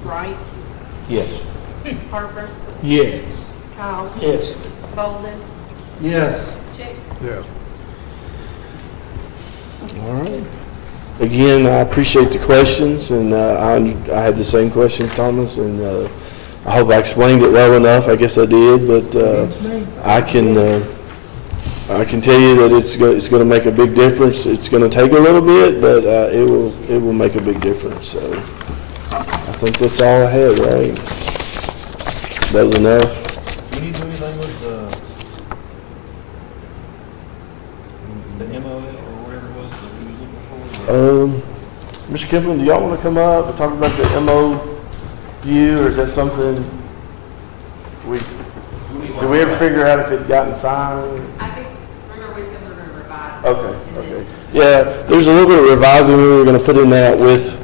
Wright, Yes. Harper, Yes. Powell, Yes. Bolden, Yes. Chick. Yes. All right. Again, I appreciate the questions, and I had the same questions, Thomas, and I hope I explained it well enough. I guess I did, but I can tell you that it's going to make a big difference. It's going to take a little bit, but it will make a big difference. So I think that's all I had, right? That was enough. Do you need to do anything with the MOL or whatever it was that we was looking for? Mr. Kipling, do y'all want to come up and talk about the MOU, or is that something did we ever figure out if it gotten signed? I think, remember we said we were going to revise it. Okay. Yeah, there's a little bit of revising we were going to put in that with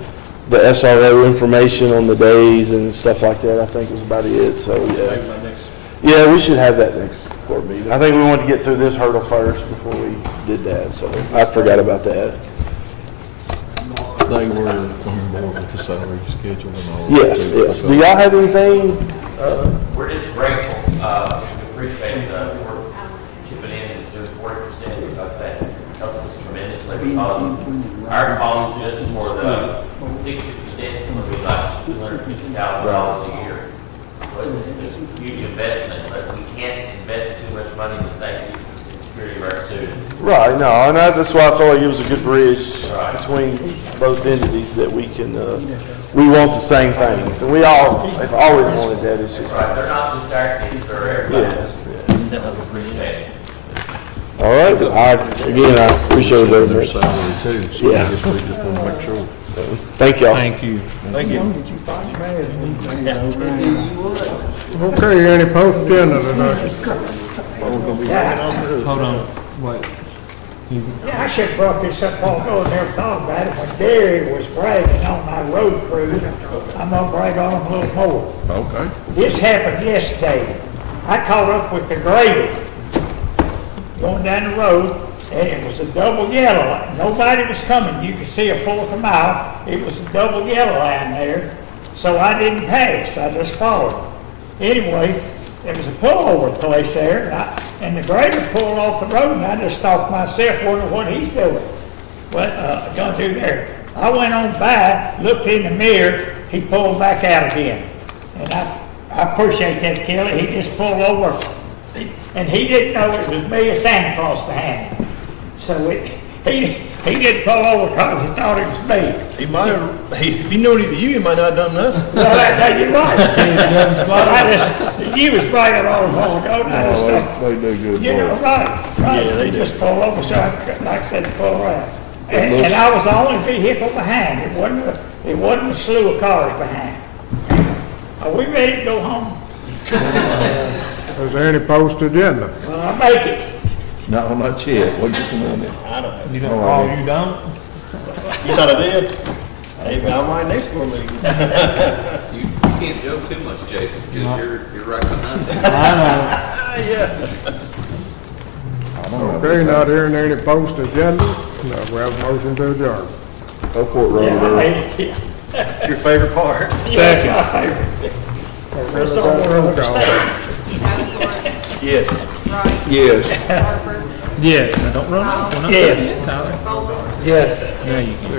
the SRO information on the days and stuff like that. I think was about it. So Maybe my next. yeah, we should have that next board meeting. I think we wanted to get through this hurdle first before we did that. So I forgot about that. They were on board with the salary schedule and all. Yes. Do y'all have anything? We're just grateful. We appreciate the work chipping in and doing 40% because that helps us tremendously because our cost just for the 60% would be like $250,000 a year. So it's a huge investment, but we can't invest too much money in the safety and security of our students. Right, no, and that's why I felt like it was a good bridge between both entities that we can, we want the same things, and we all, have always wanted that, it's just. Right, they're not just our kids, they're everybody's. Yeah. Appreciate it. All right, again, I appreciate it very Their much. salary too, so Yeah. we just want to make sure. Thank y'all. Thank you. Thank you. Okay, any post agenda today? Hold on, wait. Yeah, I should have brought this up all ago and never thought about it. When Derry was bragging on my road crew, I'm gonna brag on them a little more. Okay. This happened yesterday. I caught up with the grader going down the road, and it was a double yellow line. Nobody was coming. You could see a fourth of a mile. It was a double yellow line there. So I didn't pass. I just followed. Anyway, there was a pullover place there, and the grader pulled off the road, and I just stopped myself wondering what he's doing. Gonna do there. I went on by, looked in the mirror, he pulled back out again. And I appreciate that, Kelly. He just pulled over, and he didn't know it was me or Santa Claus behind him. So he didn't pull over because he thought it was me. He might have, if he knew it was you, he might not have done nothing. Well, you're right. You was bragging on a while ago, and I just thought, They do good you know, work. right. Yeah, they He do. just pulled over, so I, like I said, to pull around. And I was the only vehicle behind. It wasn't a slew of cars behind. Are we ready to go home? Is there any post agenda? Well, I'll make it. No, not yet. Wait just a minute. I don't know. You don't, oh, you don't? You thought I did? Maybe I might next board meeting. You can't joke too much, Jason, because you're right behind me. I Yeah. Okay, not hearing any post agenda, no, we have a motion to adjourn. Go for it, Yeah, I Robert. made it. Yeah. It's your favorite part. Second. That's all we're Roll gonna call. stay. Yes. Right, Yes. Harper, Yes, now don't run off. Yes. Bowman, Yes. Now you can.